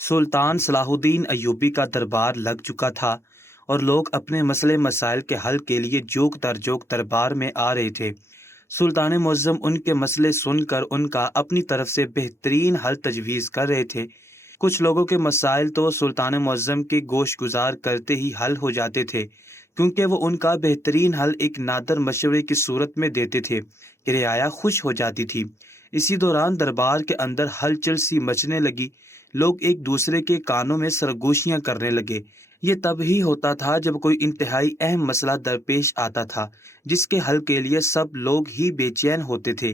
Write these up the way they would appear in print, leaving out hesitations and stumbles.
سلطان صلاح الدین ایوبی کا دربار لگ چکا تھا اور لوگ اپنے مسئلے مسائل کے حل کے لیے جوک در جوک دربار میں آ رہے تھے۔ سلطان معظم ان کے مسئلے سن کر ان کا اپنی طرف سے بہترین حل تجویز کر رہے تھے۔ کچھ لوگوں کے مسائل تو سلطان معظم کے گوش گزار کرتے ہی حل ہو جاتے تھے، کیونکہ وہ ان کا بہترین حل ایک نادر مشورے کی صورت میں دیتے تھے کہ رعایا خوش ہو جاتی تھی۔ اسی دوران دربار کے اندر ہلچل سی مچنے لگی، لوگ ایک دوسرے کے کانوں میں سرگوشیاں کرنے لگے۔ یہ تب ہی ہوتا تھا جب کوئی انتہائی اہم مسئلہ درپیش آتا تھا جس کے حل کے لیے سب لوگ ہی بے چین ہوتے تھے۔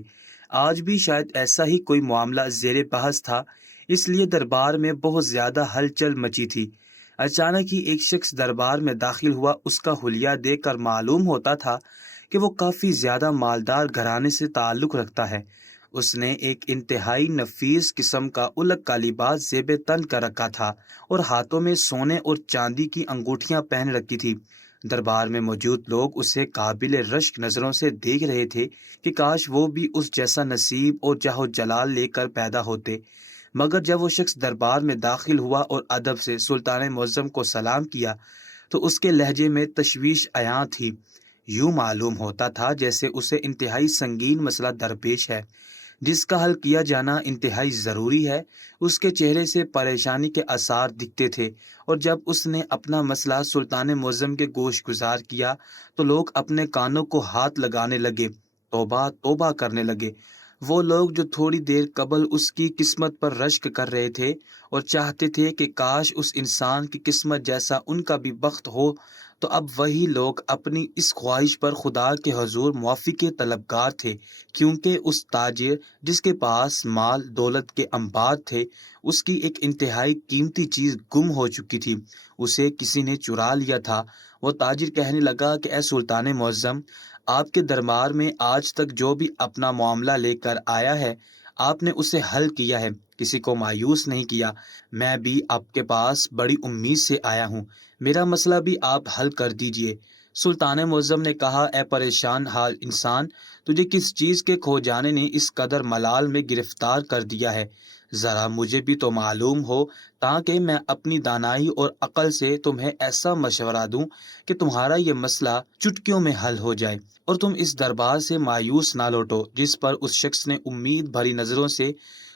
آج بھی شاید ایسا ہی کوئی معاملہ زیر بحث تھا، اس لیے دربار میں بہت زیادہ ہلچل مچی تھی۔ اچانک ہی ایک شخص دربار میں داخل ہوا۔ اس کا حلیہ دیکھ کر معلوم ہوتا تھا کہ وہ کافی زیادہ مالدار گھرانے سے تعلق رکھتا ہے۔ اس نے ایک انتہائی نفیس قسم کا الگ کا لباس زیب تن کر رکھا تھا اور ہاتھوں میں سونے اور چاندی کی انگوٹھیاں پہن رکھی تھی۔ دربار میں موجود لوگ اسے قابل رشک نظروں سے دیکھ رہے تھے کہ کاش وہ بھی اس جیسا نصیب اور جاہ و جلال لے کر پیدا ہوتے۔ مگر جب وہ شخص دربار میں داخل ہوا اور ادب سے سلطان معظم کو سلام کیا تو اس کے لہجے میں تشویش عیاں تھی۔ یوں معلوم ہوتا تھا جیسے اسے انتہائی سنگین مسئلہ درپیش ہے جس کا حل کیا جانا انتہائی ضروری ہے۔ اس کے چہرے سے پریشانی کے آثار دکھتے تھے، اور جب اس نے اپنا مسئلہ سلطان معظم کے گوش گزار کیا تو لوگ اپنے کانوں کو ہاتھ لگانے لگے، توبہ توبہ کرنے لگے۔ وہ لوگ جو تھوڑی دیر قبل اس کی قسمت پر رشک کر رہے تھے اور چاہتے تھے کہ کاش اس انسان کی قسمت جیسا ان کا بھی بخت ہو، تو اب وہی لوگ اپنی اس خواہش پر خدا کے حضور معافی کے طلبگار تھے، کیونکہ اس تاجر جس کے پاس مال دولت کے انبار تھے، اس کی ایک انتہائی قیمتی چیز گم ہو چکی تھی، اسے کسی نے چرا لیا تھا۔ وہ تاجر کہنے لگا کہ اے سلطان معظم، آپ کے دربار میں آج تک جو بھی اپنا معاملہ لے کر آیا ہے آپ نے اسے حل کیا ہے، کسی کو مایوس نہیں کیا۔ میں بھی آپ کے پاس بڑی امید سے آیا ہوں، میرا مسئلہ بھی آپ حل کر دیجئے۔ سلطان معظم نے کہا، اے پریشان حال انسان، تجھے کس چیز کے کھو جانے نے اس قدر ملال میں گرفتار کر دیا ہے؟ ذرا مجھے بھی تو معلوم ہو تاکہ میں اپنی دانائی اور عقل سے تمہیں ایسا مشورہ دوں کہ تمہارا یہ مسئلہ چٹکیوں میں حل ہو جائے اور تم اس دربار سے مایوس نہ لوٹو۔ جس پر اس شخص نے امید بھری نظروں سے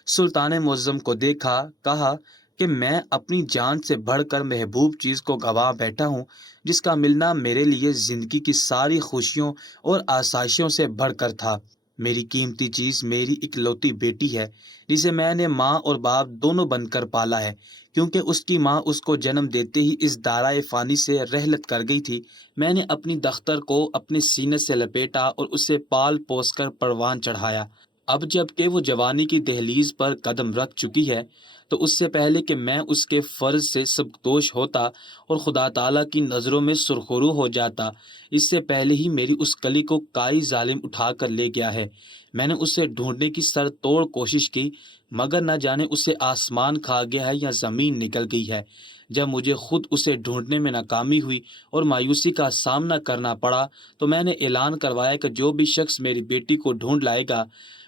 سلطان معظم کو دیکھا، کہا کہ میں اپنی جان سے بڑھ کر محبوب چیز کو گوا بیٹھا ہوں، جس کا ملنا میرے لیے زندگی کی ساری خوشیوں اور آسائشوں سے بڑھ کر تھا۔ میری قیمتی چیز میری اکلوتی بیٹی ہے، جسے میں نے ماں اور باپ دونوں بن کر پالا ہے، کیونکہ اس کی ماں اس کو جنم دیتے ہی اس دارائے فانی سے رحلت کر گئی تھی۔ میں نے اپنی دختر کو اپنے سینے سے لپیٹا اور اسے پال پوس کر پروان چڑھایا۔ اب جب کہ وہ جوانی کی دہلیز پر قدم رکھ چکی ہے تو اس سے پہلے کہ میں اس کے فرض سے سبکدوش ہوتا اور خدا تعالیٰ کی نظروں میں سرخرو ہو جاتا، اس سے پہلے ہی میری اس کلی کو کائی ظالم اٹھا کر لے گیا ہے۔ میں نے اسے ڈھونڈنے کی سر توڑ کوشش کی، مگر نہ جانے اسے آسمان کھا گیا ہے یا زمین نکل گئی ہے۔ جب مجھے خود اسے ڈھونڈنے میں ناکامی ہوئی اور مایوسی کا سامنا کرنا پڑا تو میں نے اعلان کروایا کہ جو بھی شخص میری بیٹی کو ڈھونڈ لائے گا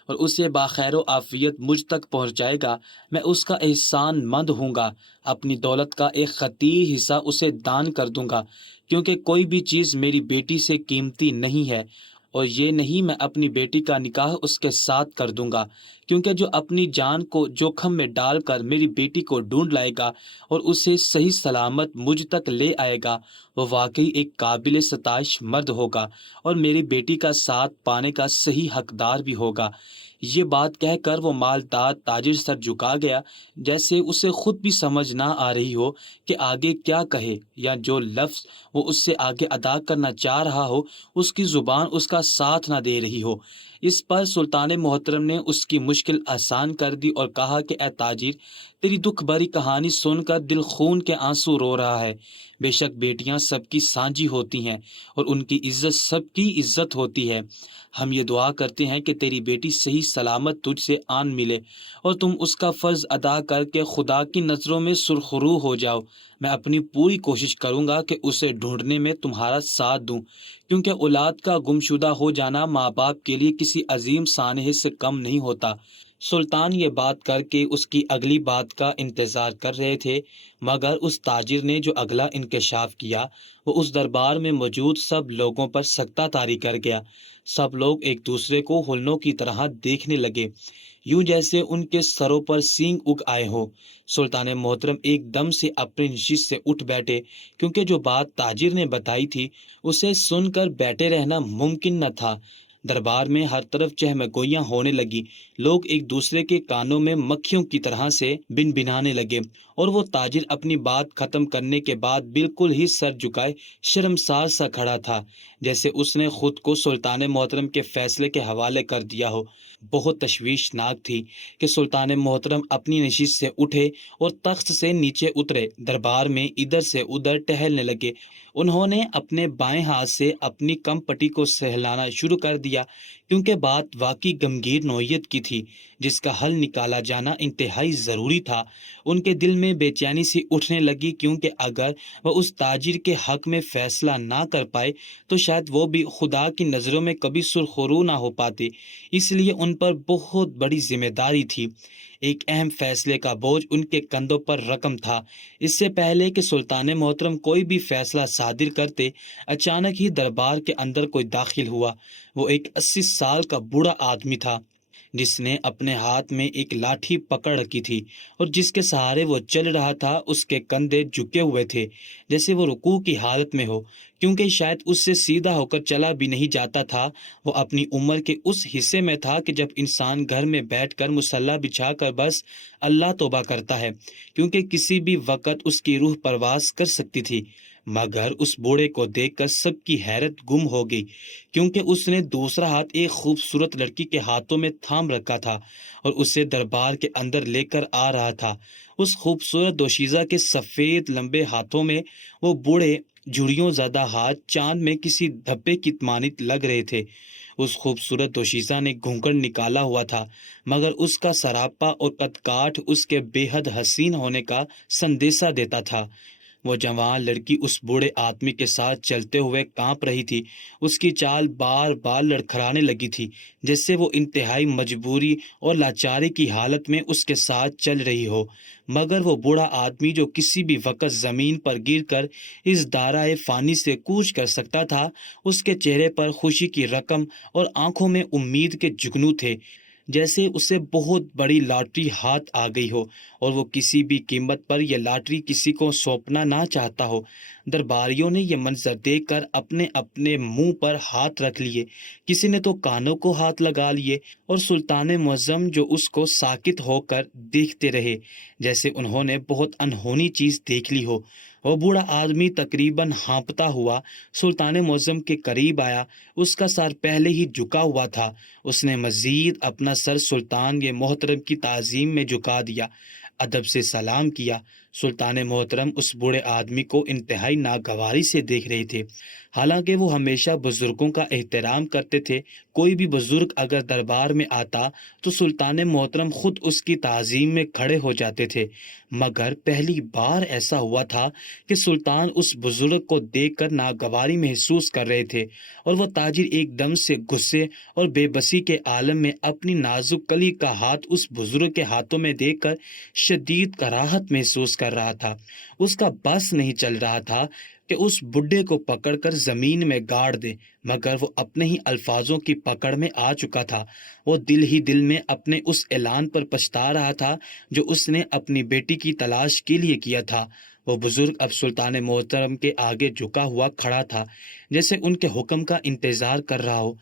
اور اسے باخیر و عافیت مجھ تک پہنچائے گا، میں اس کا احسان مند ہوں گا، اپنی دولت کا ایک خطیر حصہ اسے دان کر دوں گا، کیونکہ کوئی بھی چیز میری بیٹی سے قیمتی نہیں ہے، اور یہ نہیں میں اپنی بیٹی کا نکاح اس کے ساتھ کر دوں گا، کیونکہ جو اپنی جان کو جوخم میں ڈال کر میری بیٹی کو ڈھونڈ لائے گا اور اسے صحیح سلامت مجھ تک لے آئے گا، وہ واقعی ایک قابل ستائش مرد ہوگا اور میری بیٹی کا ساتھ پانے کا صحیح حقدار بھی ہوگا۔ یہ بات کہہ کر وہ مالدار تاجر سر جھکا گیا، جیسے اسے خود بھی سمجھ نہ آ رہی ہو کہ آگے کیا کہے، یا جو لفظ وہ اس سے آگے ادا کرنا چاہ رہا ہو اس کی زبان اس کا ساتھ نہ دے رہی ہو۔ اس پر سلطان محترم نے اس کی مشکل آسان کر دی اور کہا کہ اے تاجر، تیری دکھ بھری کہانی سن کر دل خون کے آنسو رو رہا ہے۔ بے شک بیٹیاں سب کی سانجی ہوتی ہیں اور ان کی عزت سب کی عزت ہوتی ہے۔ ہم یہ دعا کرتے ہیں کہ تیری بیٹی صحیح سلامت تجھ سے آن ملے اور تم اس کا فرض ادا کر کے خدا کی نظروں میں سرخرو ہو جاؤ۔ میں اپنی پوری کوشش کروں گا کہ اسے ڈھونڈنے میں تمہارا ساتھ دوں، کیونکہ اولاد کا گمشدہ ہو جانا ماں باپ کے لیے کسی عظیم سانحے سے کم نہیں ہوتا۔ سلطان یہ بات کر کے اس کی اگلی بات کا انتظار کر رہے تھے، مگر اس تاجر نے جو اگلا انکشاف کیا وہ اس دربار میں موجود سب لوگوں پر سکتہ طاری کر گیا۔ سب لوگ ایک دوسرے کو ہلنوں کی طرح دیکھنے لگے، یوں جیسے ان کے سروں پر سینگ اگ آئے ہوں۔ سلطان محترم ایک دم سے اپنی نشست سے اٹھ بیٹھے، کیونکہ جو بات تاجر نے بتائی تھی اسے سن کر بیٹھے رہنا ممکن نہ تھا۔ دربار میں ہر طرف چہمگوئیاں ہونے لگی، لوگ ایک دوسرے کے کانوں میں مکھیوں کی طرح سے بن بنانے لگے، اور وہ تاجر اپنی بات ختم کرنے کے بعد بالکل ہی سر جھکائے شرمسار سا کھڑا تھا، جیسے اس نے خود کو سلطان محترم کے فیصلے کے حوالے کر دیا ہو۔ بہت تشویشناک تھی کہ سلطان محترم اپنی نشست سے اٹھے اور تخت سے نیچے اترے، دربار میں ادھر سے ادھر ٹہلنے لگے۔ انہوں نے اپنے بائیں ہاتھ سے اپنی کم پٹی کو سہلانا شروع کر دیا، کیونکہ بات واقعی گمگیر نوعیت کی تھی جس کا حل نکالا جانا انتہائی ضروری تھا۔ ان کے دل میں بے چینی سی اٹھنے لگی، کیونکہ اگر وہ اس تاجر کے حق میں فیصلہ نہ کر پائے تو شاید وہ بھی خدا کی نظروں میں کبھی سرخرو نہ ہو پاتے۔ اس لیے ان پر بہت بڑی ذمہ داری تھی، ایک اہم فیصلے کا بوجھ ان کے کندھوں پر رقم تھا۔ اس سے پہلے کہ سلطان محترم کوئی بھی فیصلہ صادر کرتے، اچانک ہی دربار کے اندر کوئی داخل ہوا۔ وہ ایک 80 سال کا بوڑھا آدمی تھا، جس نے اپنے ہاتھ میں ایک لاٹھی پکڑ رکھی تھی اور جس کے سہارے وہ چل رہا تھا۔ اس کے کندھے جھکے ہوئے تھے جیسے وہ رکوع کی حالت میں ہو، کیونکہ شاید اس سے سیدھا ہو کر چلا بھی نہیں جاتا تھا۔ وہ اپنی عمر کے اس حصے میں تھا کہ جب انسان گھر میں بیٹھ کر مصلی بچھا کر بس اللہ توبہ کرتا ہے، کیونکہ کسی بھی وقت اس کی روح پرواز کر سکتی تھی۔ مگر اس بوڑھے کو دیکھ کر سب کی حیرت گم ہو گئی، کیونکہ اس نے دوسرا ہاتھ ایک خوبصورت لڑکی کے ہاتھوں میں تھام رکھا تھا اور اسے دربار کے اندر لے کر آ رہا تھا۔ اس خوبصورت دوشیزہ کے سفید لمبے ہاتھوں میں وہ بوڑھے جھریوں زدہ ہاتھ چاند میں کسی دھبے کی مانند لگ رہے تھے۔ اس خوبصورت دوشیزہ نے گھونگھٹ نکالا ہوا تھا، مگر اس کا سراپا اور قد کاٹ اس کے بے حد حسین ہونے کا سندیشہ دیتا تھا۔ وہ جوان لڑکی اس بوڑھے آدمی کے ساتھ چلتے ہوئے کانپ رہی تھی، اس کی چال بار بار لڑکھڑانے لگی تھی، جیسے وہ انتہائی مجبوری اور لاچاری کی حالت میں اس کے ساتھ چل رہی ہو۔ مگر وہ بوڑھا آدمی جو کسی بھی وقت زمین پر گر کر اس دائرۂ فانی سے کوچ کر سکتا تھا، اس کے چہرے پر خوشی کی رقم اور آنکھوں میں امید کے جگنو تھے، جیسے اسے بہت بڑی لاٹری ہاتھ آ گئی ہو اور وہ کسی بھی قیمت پر یہ لاٹری کسی کو سونپنا نہ چاہتا ہو۔ درباریوں نے یہ منظر دیکھ کر اپنے اپنے منہ پر ہاتھ رکھ لیے، کسی نے تو کانوں کو ہاتھ لگا لیے، اور سلطان معظم جو اس کو ساکت ہو کر دیکھتے رہے، جیسے انہوں نے بہت انہونی چیز دیکھ لی ہو۔ وہ بوڑھا آدمی تقریباً ہانپتا ہوا سلطان معظم کے قریب آیا، اس کا سر پہلے ہی جھکا ہوا تھا۔ اس نے مزید اپنا سر سلطان یہ محترم کی تعظیم میں جھکا دیا، ادب سے سلام کیا۔ سلطان محترم اس بوڑھے آدمی کو انتہائی ناگواری سے دیکھ رہے تھے، حالانکہ وہ ہمیشہ بزرگوں کا احترام کرتے تھے۔ کوئی بھی بزرگ اگر دربار میں آتا تو سلطان محترم خود اس کی تعظیم میں کھڑے ہو جاتے تھے، مگر پہلی بار ایسا ہوا تھا کہ سلطان اس بزرگ کو دیکھ کر ناگواری محسوس کر رہے تھے، اور وہ تاجر ایک دم سے غصے اور بے بسی کے عالم میں اپنی نازک کلی کا ہاتھ اس بزرگ کے ہاتھوں میں دیکھ کر شدید کراہت محسوس کر رہا تھا۔ اس کا بس نہیں چل رہا تھا کہ اس بڈھے کو پکڑ کر زمین میں گاڑ دے، مگر وہ اپنے ہی الفاظوں کی پکڑ میں آ چکا تھا۔ وہ دل ہی دل میں اپنے اس اعلان پر پچھتا رہا تھا جو اس نے اپنی بیٹی کی تلاش کے لیے کیا تھا۔ وہ بزرگ اب سلطان محترم کے آگے جھکا ہوا کھڑا تھا، جیسے ان کے حکم کا انتظار کر رہا ہو۔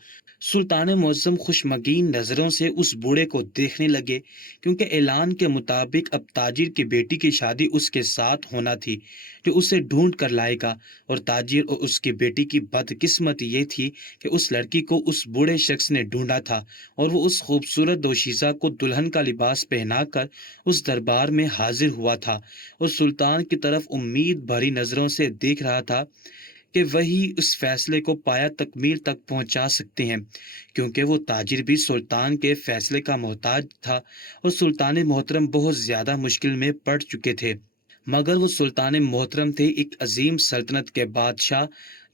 سلطان معظم خوشمگین نظروں سے اس بوڑھے کو دیکھنے لگے، کیونکہ اعلان کے مطابق اب تاجر کی بیٹی کی شادی اس کے ساتھ ہونا تھی جو اسے ڈھونڈ کر لائے گا، اور تاجر اور اس کی بیٹی کی بدقسمتی یہ تھی کہ اس لڑکی کو اس بوڑھے شخص نے ڈھونڈا تھا، اور وہ اس خوبصورت دوشیزہ کو دلہن کا لباس پہنا کر اس دربار میں حاضر ہوا تھا اور سلطان کی طرف امید بھری نظروں سے دیکھ رہا تھا کہ وہی اس فیصلے کو پایا تکمیل تک پہنچا سکتے ہیں، کیونکہ وہ تاجر بھی سلطان کے فیصلے کا محتاج تھا اور سلطان محترم بہت زیادہ مشکل میں پڑ چکے تھے۔ مگر وہ سلطان محترم تھے، ایک عظیم سلطنت کے بادشاہ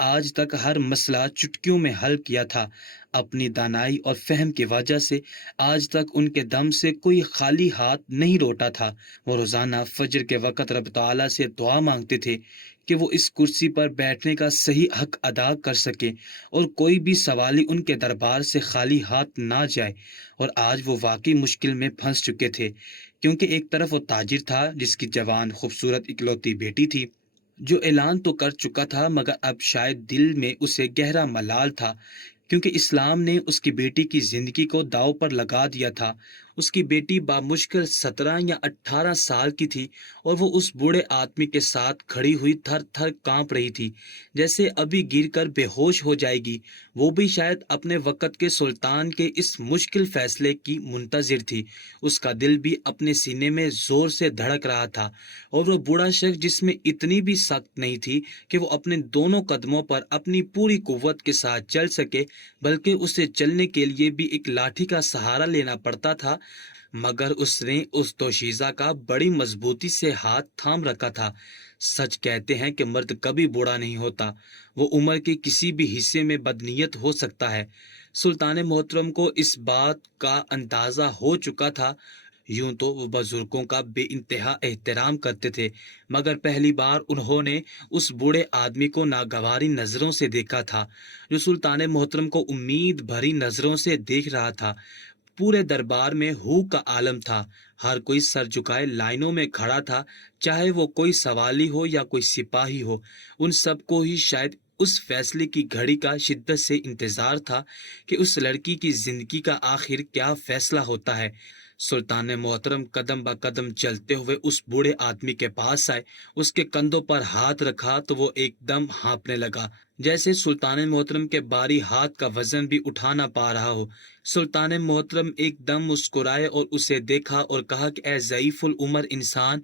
آج تک ہر مسئلہ چٹکیوں میں حل کیا تھا. اپنی دانائی اور فہم کی وجہ سے آج تک ان کے دم سے کوئی خالی ہاتھ نہیں لوٹا تھا. وہ روزانہ فجر کے وقت رب تعالیٰ سے دعا مانگتے تھے کہ وہ اس کرسی پر بیٹھنے کا صحیح حق ادا کر سکے اور کوئی بھی سوالی ان کے دربار سے خالی ہاتھ نہ جائے. اور آج وہ واقعی مشکل میں پھنس چکے تھے، کیونکہ ایک طرف وہ تاجر تھا جس کی جوان خوبصورت اکلوتی بیٹی تھی، جو اعلان تو کر چکا تھا مگر اب شاید دل میں اسے گہرا ملال تھا، کیونکہ اسلام نے اس کی بیٹی کی زندگی کو داؤ پر لگا دیا تھا. اس کی بیٹی بامشکل 17 یا 18 سال کی تھی اور وہ اس بوڑھے آدمی کے ساتھ کھڑی ہوئی تھر تھر کانپ رہی تھی، جیسے ابھی گر کر بے ہوش ہو جائے گی. وہ بھی شاید اپنے وقت کے سلطان کے اس مشکل فیصلے کی منتظر تھی. اس کا دل بھی اپنے سینے میں زور سے دھڑک رہا تھا، اور وہ بوڑھا شخص جس میں اتنی بھی سخت نہیں تھی کہ وہ اپنے دونوں قدموں پر اپنی پوری قوت کے ساتھ چل سکے، بلکہ اسے چلنے کے لیے بھی ایک لاٹھی کا سہارا لینا پڑتا تھا، مگر اس نے اس دوشیزہ کا بڑی مضبوطی سے ہاتھ تھام رکھا تھا. سچ کہتے ہیں کہ مرد کبھی بوڑھا نہیں ہوتا، وہ عمر کے کسی بھی حصے میں بدنیت ہو سکتا ہے. سلطان محترم کو اس بات کا اندازہ ہو چکا تھا. یوں تو وہ بزرگوں کا بے انتہا احترام کرتے تھے، مگر پہلی بار انہوں نے اس بوڑھے آدمی کو ناگواری نظروں سے دیکھا تھا، جو سلطان محترم کو امید بھری نظروں سے دیکھ رہا تھا. پورے دربار میں ہو کا عالم تھا. ہر کوئی سر جھکائے لائنوں میں کھڑا تھا، چاہے وہ کوئی سوالی ہو یا کوئی سپاہی ہو. ان سب کو ہی شاید اس فیصلے کی گھڑی کا شدت سے انتظار تھا کہ اس لڑکی کی زندگی کا آخر کیا فیصلہ ہوتا ہے. سلطان محترم قدم با قدم چلتے ہوئے اس بوڑھے آدمی کے پاس آئے. اس کے کندھوں پر ہاتھ رکھا تو وہ ایک دم ہانپنے لگا، جیسے سلطان محترم کے باری ہاتھ کا وزن بھی اٹھا نہ پا رہا ہو. سلطان محترم ایک دم مسکرائے اور اسے دیکھا اور کہا کہ اے ضعیف العمر انسان،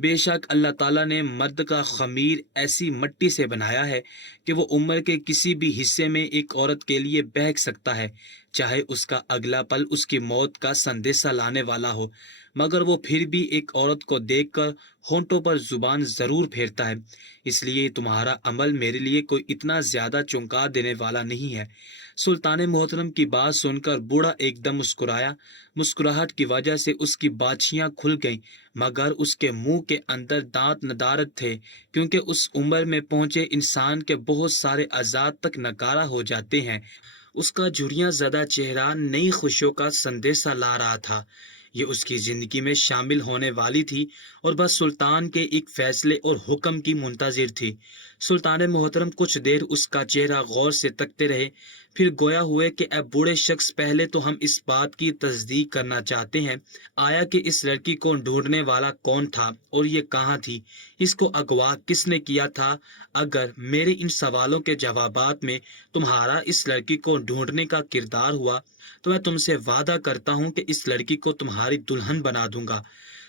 بے شک اللہ تعالیٰ نے مرد کا خمیر ایسی مٹی سے بنایا ہے کہ وہ عمر کے کسی بھی حصے میں ایک عورت کے لیے بہک سکتا ہے، چاہے اس کا اگلا پل اس کی موت کا سندیسہ لانے والا ہو، مگر وہ پھر بھی ایک عورت کو دیکھ کر ہونٹوں پر زبان ضرور پھیرتا ہے. اس لیے تمہارا عمل میرے لیے کوئی اتنا زیادہ چونکا دینے والا نہیں ہے. سلطان محترم کی بات سن کر بوڑھا ایک دم مسکرایا. مسکراہٹ کی وجہ سے اس کی باچھیاں کھل گئیں، مگر اس کے منہ کے اندر دانت ندارت تھے، کیونکہ اس عمر میں پہنچے انسان کے بہت سارے اعضاء تک نکارا ہو جاتے ہیں. اس کا جھریاں زدہ چہرہ نئی خوشیوں کا سندیسہ لا رہا تھا. یہ اس کی زندگی میں شامل ہونے والی تھی اور بس سلطان کے ایک فیصلے اور حکم کی منتظر تھی. سلطان محترم کچھ دیر اس کا چہرہ غور سے تکتے رہے، پھر گویا ہوئے کہ اے بوڑھے شخص، پہلے تو ہم اس بات کی تصدیق کرنا چاہتے ہیں، آیا کہ اس لڑکی کو ڈھونڈنے والا کون تھا اور یہ کہاں تھی؟ اس کو اغوا کس نے کیا تھا؟ اگر میرے ان سوالوں کے جوابات میں تمہارا اس لڑکی کو ڈھونڈنے کا کردار ہوا تو میں تم سے وعدہ کرتا ہوں کہ اس لڑکی کو تمہاری دلہن بنا دوں گا.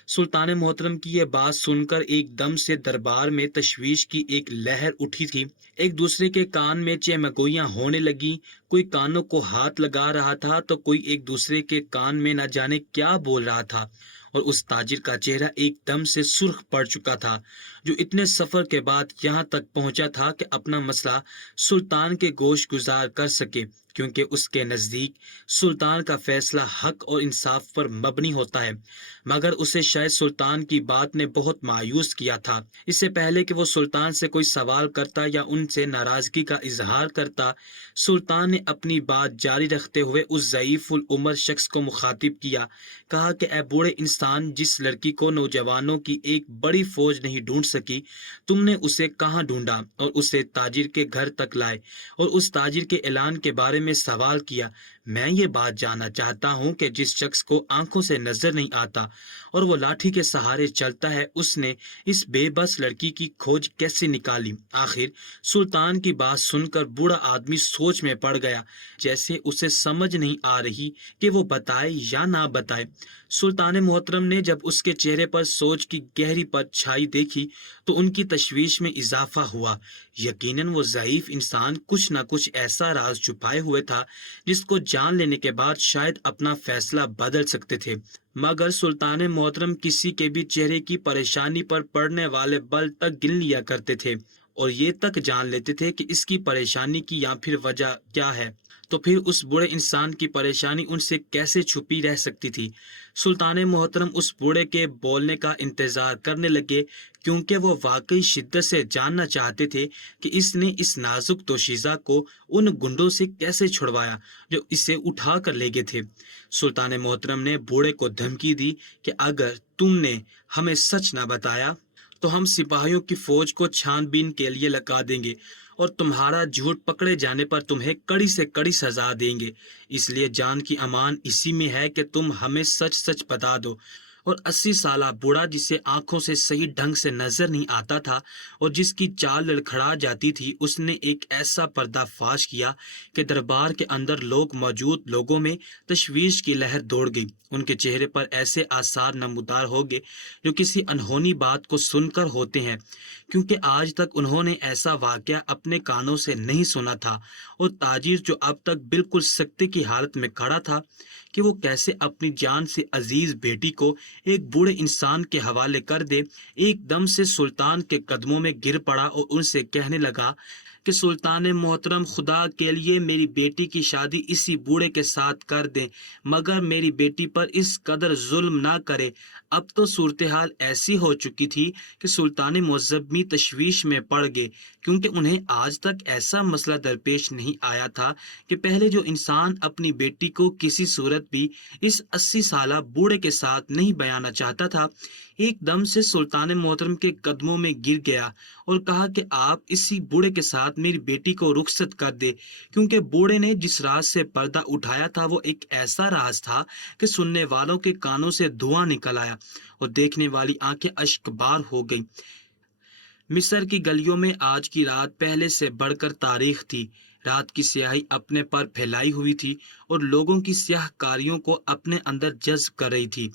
سلطان محترم کی یہ بات سن کر ایک دم سے دربار میں تشویش کی ایک لہر اٹھی تھی. ایک دوسرے کے کان میں چہمگوئیاں ہونے لگی. کوئی کانوں کو ہاتھ لگا رہا تھا تو کوئی ایک دوسرے کے کان میں نہ جانے کیا بول رہا تھا. اور اس تاجر کا چہرہ ایک دم سے سرخ پڑ چکا تھا، جو اتنے سفر کے بعد یہاں تک پہنچا تھا کہ اپنا مسئلہ سلطان کے گوش گزار کر سکے، کیونکہ اس کے نزدیک سلطان کا فیصلہ حق اور انصاف پر مبنی ہوتا ہے. مگر اسے شاید سلطان کی بات نے بہت مایوس کیا تھا. اس سے پہلے کہ وہ سلطان سے کوئی سوال کرتا یا ان سے ناراضگی کا اظہار کرتا، سلطان نے اپنی بات جاری رکھتے ہوئے اس ضعیف العمر شخص کو مخاطب کیا. کہا کہ اے بوڑھے انسان، جس لڑکی کو نوجوانوں کی ایک بڑی فوج نہیں ڈھونڈ سکی، تم نے اسے کہاں ڈھونڈا اور اسے تاجر کے گھر تک لائے اور اس تاجر کے اعلان کے بارے میں سوال کیا. میں یہ بات جاننا چاہتا ہوں کہ جس شخص کو آنکھوں سے نظر نہیں آتا اور وہ لاٹھی کے سہارے چلتا ہے، اس نے اس بے بس لڑکی کی کھوج کیسے نکالی؟ آخر سلطان کی بات سن کر بوڑھا آدمی سوچ میں پڑ گیا، جیسے اسے سمجھ نہیں آ رہی کہ وہ بتائے یا نہ بتائے. سلطان محترم نے جب اس کے چہرے پر سوچ کی گہری پرچھائی دیکھی تو ان کی تشویش میں اضافہ ہوا. یقیناً وہ ضعیف انسان کچھ نہ کچھ ایسا راز چھپائے ہوئے تھا جس کو جان لینے کے بعد شاید اپنا فیصلہ بدل سکتے تھے. مگر سلطان محترم کسی کے بھی چہرے کی پریشانی پر پڑنے والے بل تک گن لیا کرتے تھے اور یہ تک جان لیتے تھے کہ اس کی پریشانی کی یا پھر وجہ کیا ہے، تو پھر اس بوڑھے انسان کی پریشانی ان سے کیسے چھپی رہ سکتی تھی؟ سلطان محترم اس بوڑھے کے بولنے کا انتظار کرنے لگے، کیونکہ وہ واقعی شدت سے جاننا چاہتے تھے کہ اس نے اس نازک دوشیزہ کو ان گنڈوں سے کیسے چھڑوایا جو اسے اٹھا کر لے گئے تھے۔ سلطان محترم نے بوڑھے کو دھمکی دی کہ اگر تم نے ہمیں سچ نہ بتایا تو ہم سپاہیوں کی فوج کو چھان بین کے لیے لگا دیں گے اور تمہارا جھوٹ پکڑے جانے پر تمہیں کڑی سے کڑی سزا دیں گے۔ اس لیے جان کی امان اسی میں ہے کہ تم ہمیں سچ سچ بتا دو۔ اور 80 سالہ بوڑھا جسے آنکھوں سے صحیح ڈھنگ سے نظر نہیں آتا تھا اور جس کی چال لڑکھڑا جاتی تھی، اس نے ایک ایسا پردہ فاش کیا کہ دربار کے اندر موجود لوگوں میں تشویش کی لہر دوڑ گئی۔ ان کے چہرے پر ایسے آثار نمودار ہو گئے جو کسی انہونی بات کو سن کر ہوتے ہیں، کیونکہ آج تک انہوں نے ایسا واقعہ اپنے کانوں سے نہیں سنا تھا۔ اور تاجر جو اب تک بالکل سکتے کی حالت میں کھڑا تھا کہ وہ کیسے اپنی جان سے عزیز بیٹی کو ایک بوڑھے انسان کے حوالے کر دے، ایک دم سے سلطان کے قدموں میں گر پڑا اور ان سے کہنے لگا کہ سلطان محترم، خدا کے لیے میری بیٹی کی شادی اسی بوڑھے کے ساتھ کر دیں، مگر میری بیٹی پر اس قدر ظلم نہ کرے۔ اب تو صورتحال ایسی ہو چکی تھی کہ سلطان معظم تشویش میں پڑ گئے، کیونکہ انہیں آج تک ایسا مسئلہ درپیش نہیں آیا تھا کہ پہلے جو انسان اپنی بیٹی کو کسی صورت بھی اس 80 سالہ بوڑھے کے ساتھ نہیں بیانا چاہتا تھا، ایک دم سے سلطان محترم کے قدموں میں گر گیا اور کہا کہ آپ اسی بوڑھے کے ساتھ میری بیٹی کو رخصت کر دے، کیونکہ بوڑھے نے جس راز سے پردہ اٹھایا تھا وہ ایک ایسا راز تھا کہ سننے والوں کے کانوں سے دھواں نکل آیا اور دیکھنے والی آنکھیں اشک بار ہو گئیں۔ مصر کی گلیوں میں آج کی رات پہلے سے بڑھ کر تاریخ تھی۔ رات کی سیاہی اپنے پر پھیلائی ہوئی تھی اور لوگوں کی سیاہ کاریوں کو اپنے اندر جذب کر رہی تھی۔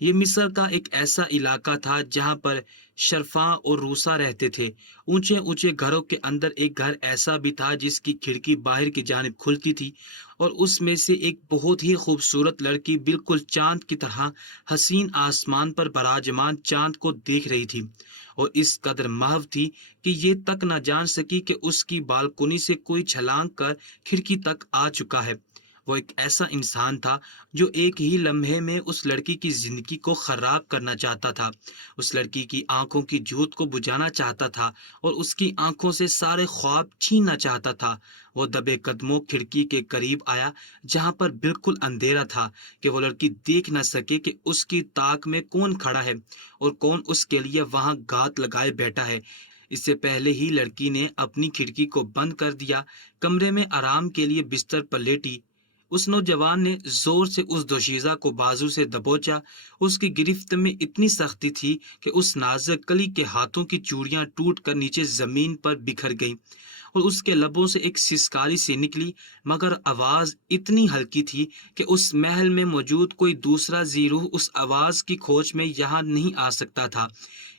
یہ مصر کا ایک ایسا علاقہ تھا جہاں پر شرفاء اور روسا رہتے تھے۔ اونچے اونچے گھروں کے اندر ایک گھر ایسا بھی تھا جس کی کھڑکی باہر کی جانب کھلتی تھی اور اس میں سے ایک بہت ہی خوبصورت لڑکی بالکل چاند کی طرح حسین آسمان پر براجمان چاند کو دیکھ رہی تھی، اور اس قدر محو تھی کہ یہ تک نہ جان سکی کہ اس کی بالکنی سے کوئی چھلانگ کر کھڑکی تک آ چکا ہے۔ وہ ایک ایسا انسان تھا جو ایک ہی لمحے میں اس لڑکی کی زندگی کو خراب کرنا چاہتا تھا، اس لڑکی کی آنکھوں کی جھوٹ کو بجھانا چاہتا تھا اور اس کی آنکھوں سے سارے خواب چھیننا چاہتا تھا۔ وہ دبے قدموں کھڑکی کے قریب آیا جہاں پر بالکل اندھیرا تھا کہ وہ لڑکی دیکھ نہ سکے کہ اس کی طاق میں کون کھڑا ہے اور کون اس کے لیے وہاں گھات لگائے بیٹھا ہے۔ اس سے پہلے ہی لڑکی نے اپنی کھڑکی کو بند کر دیا، کمرے میں آرام کے لیے بستر پر لیٹی۔ اس نوجوان نے زور سے اس دوشیزہ کو بازو سے دبوچا۔ اس کی گرفت میں اتنی سختی تھی کہ اس نازک کلی کے ہاتھوں کی چوڑیاں ٹوٹ کر نیچے زمین پر بکھر گئیں اور اس کے لبوں سے ایک سسکاری سی نکلی، مگر آواز اتنی ہلکی تھی کہ اس محل میں موجود کوئی دوسرا ذی روح اس آواز کی کھوج میں یہاں نہیں آ سکتا تھا۔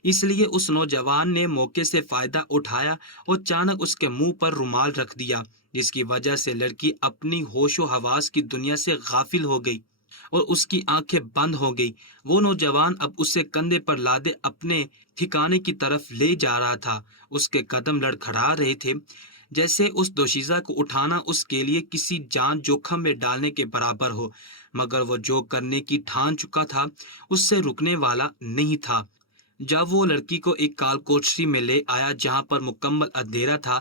اس لیے اس نوجوان نے موقع سے فائدہ اٹھایا اور اچانک اس کے منہ پر رومال رکھ دیا، جس کی وجہ سے لڑکی اپنی ہوش و حواس کی دنیا سے غافل ہو گئی اور اس کی آنکھیں بند ہو گئی۔ وہ نوجوان اب اسے کندھے پر لادے اپنے ٹھکانے کی طرف لے جا رہا تھا۔ اس کے قدم لڑکھڑا رہے تھے جیسے اس دوشیزہ کو اٹھانا اس کے لیے کسی جان جوخم میں ڈالنے کے برابر ہو، مگر وہ جو کرنے کی ٹھان چکا تھا اس سے رکنے والا نہیں تھا۔ جب وہ لڑکی کو ایک کال کوٹری میں لے آیا جہاں پر مکمل اندھیرا تھا،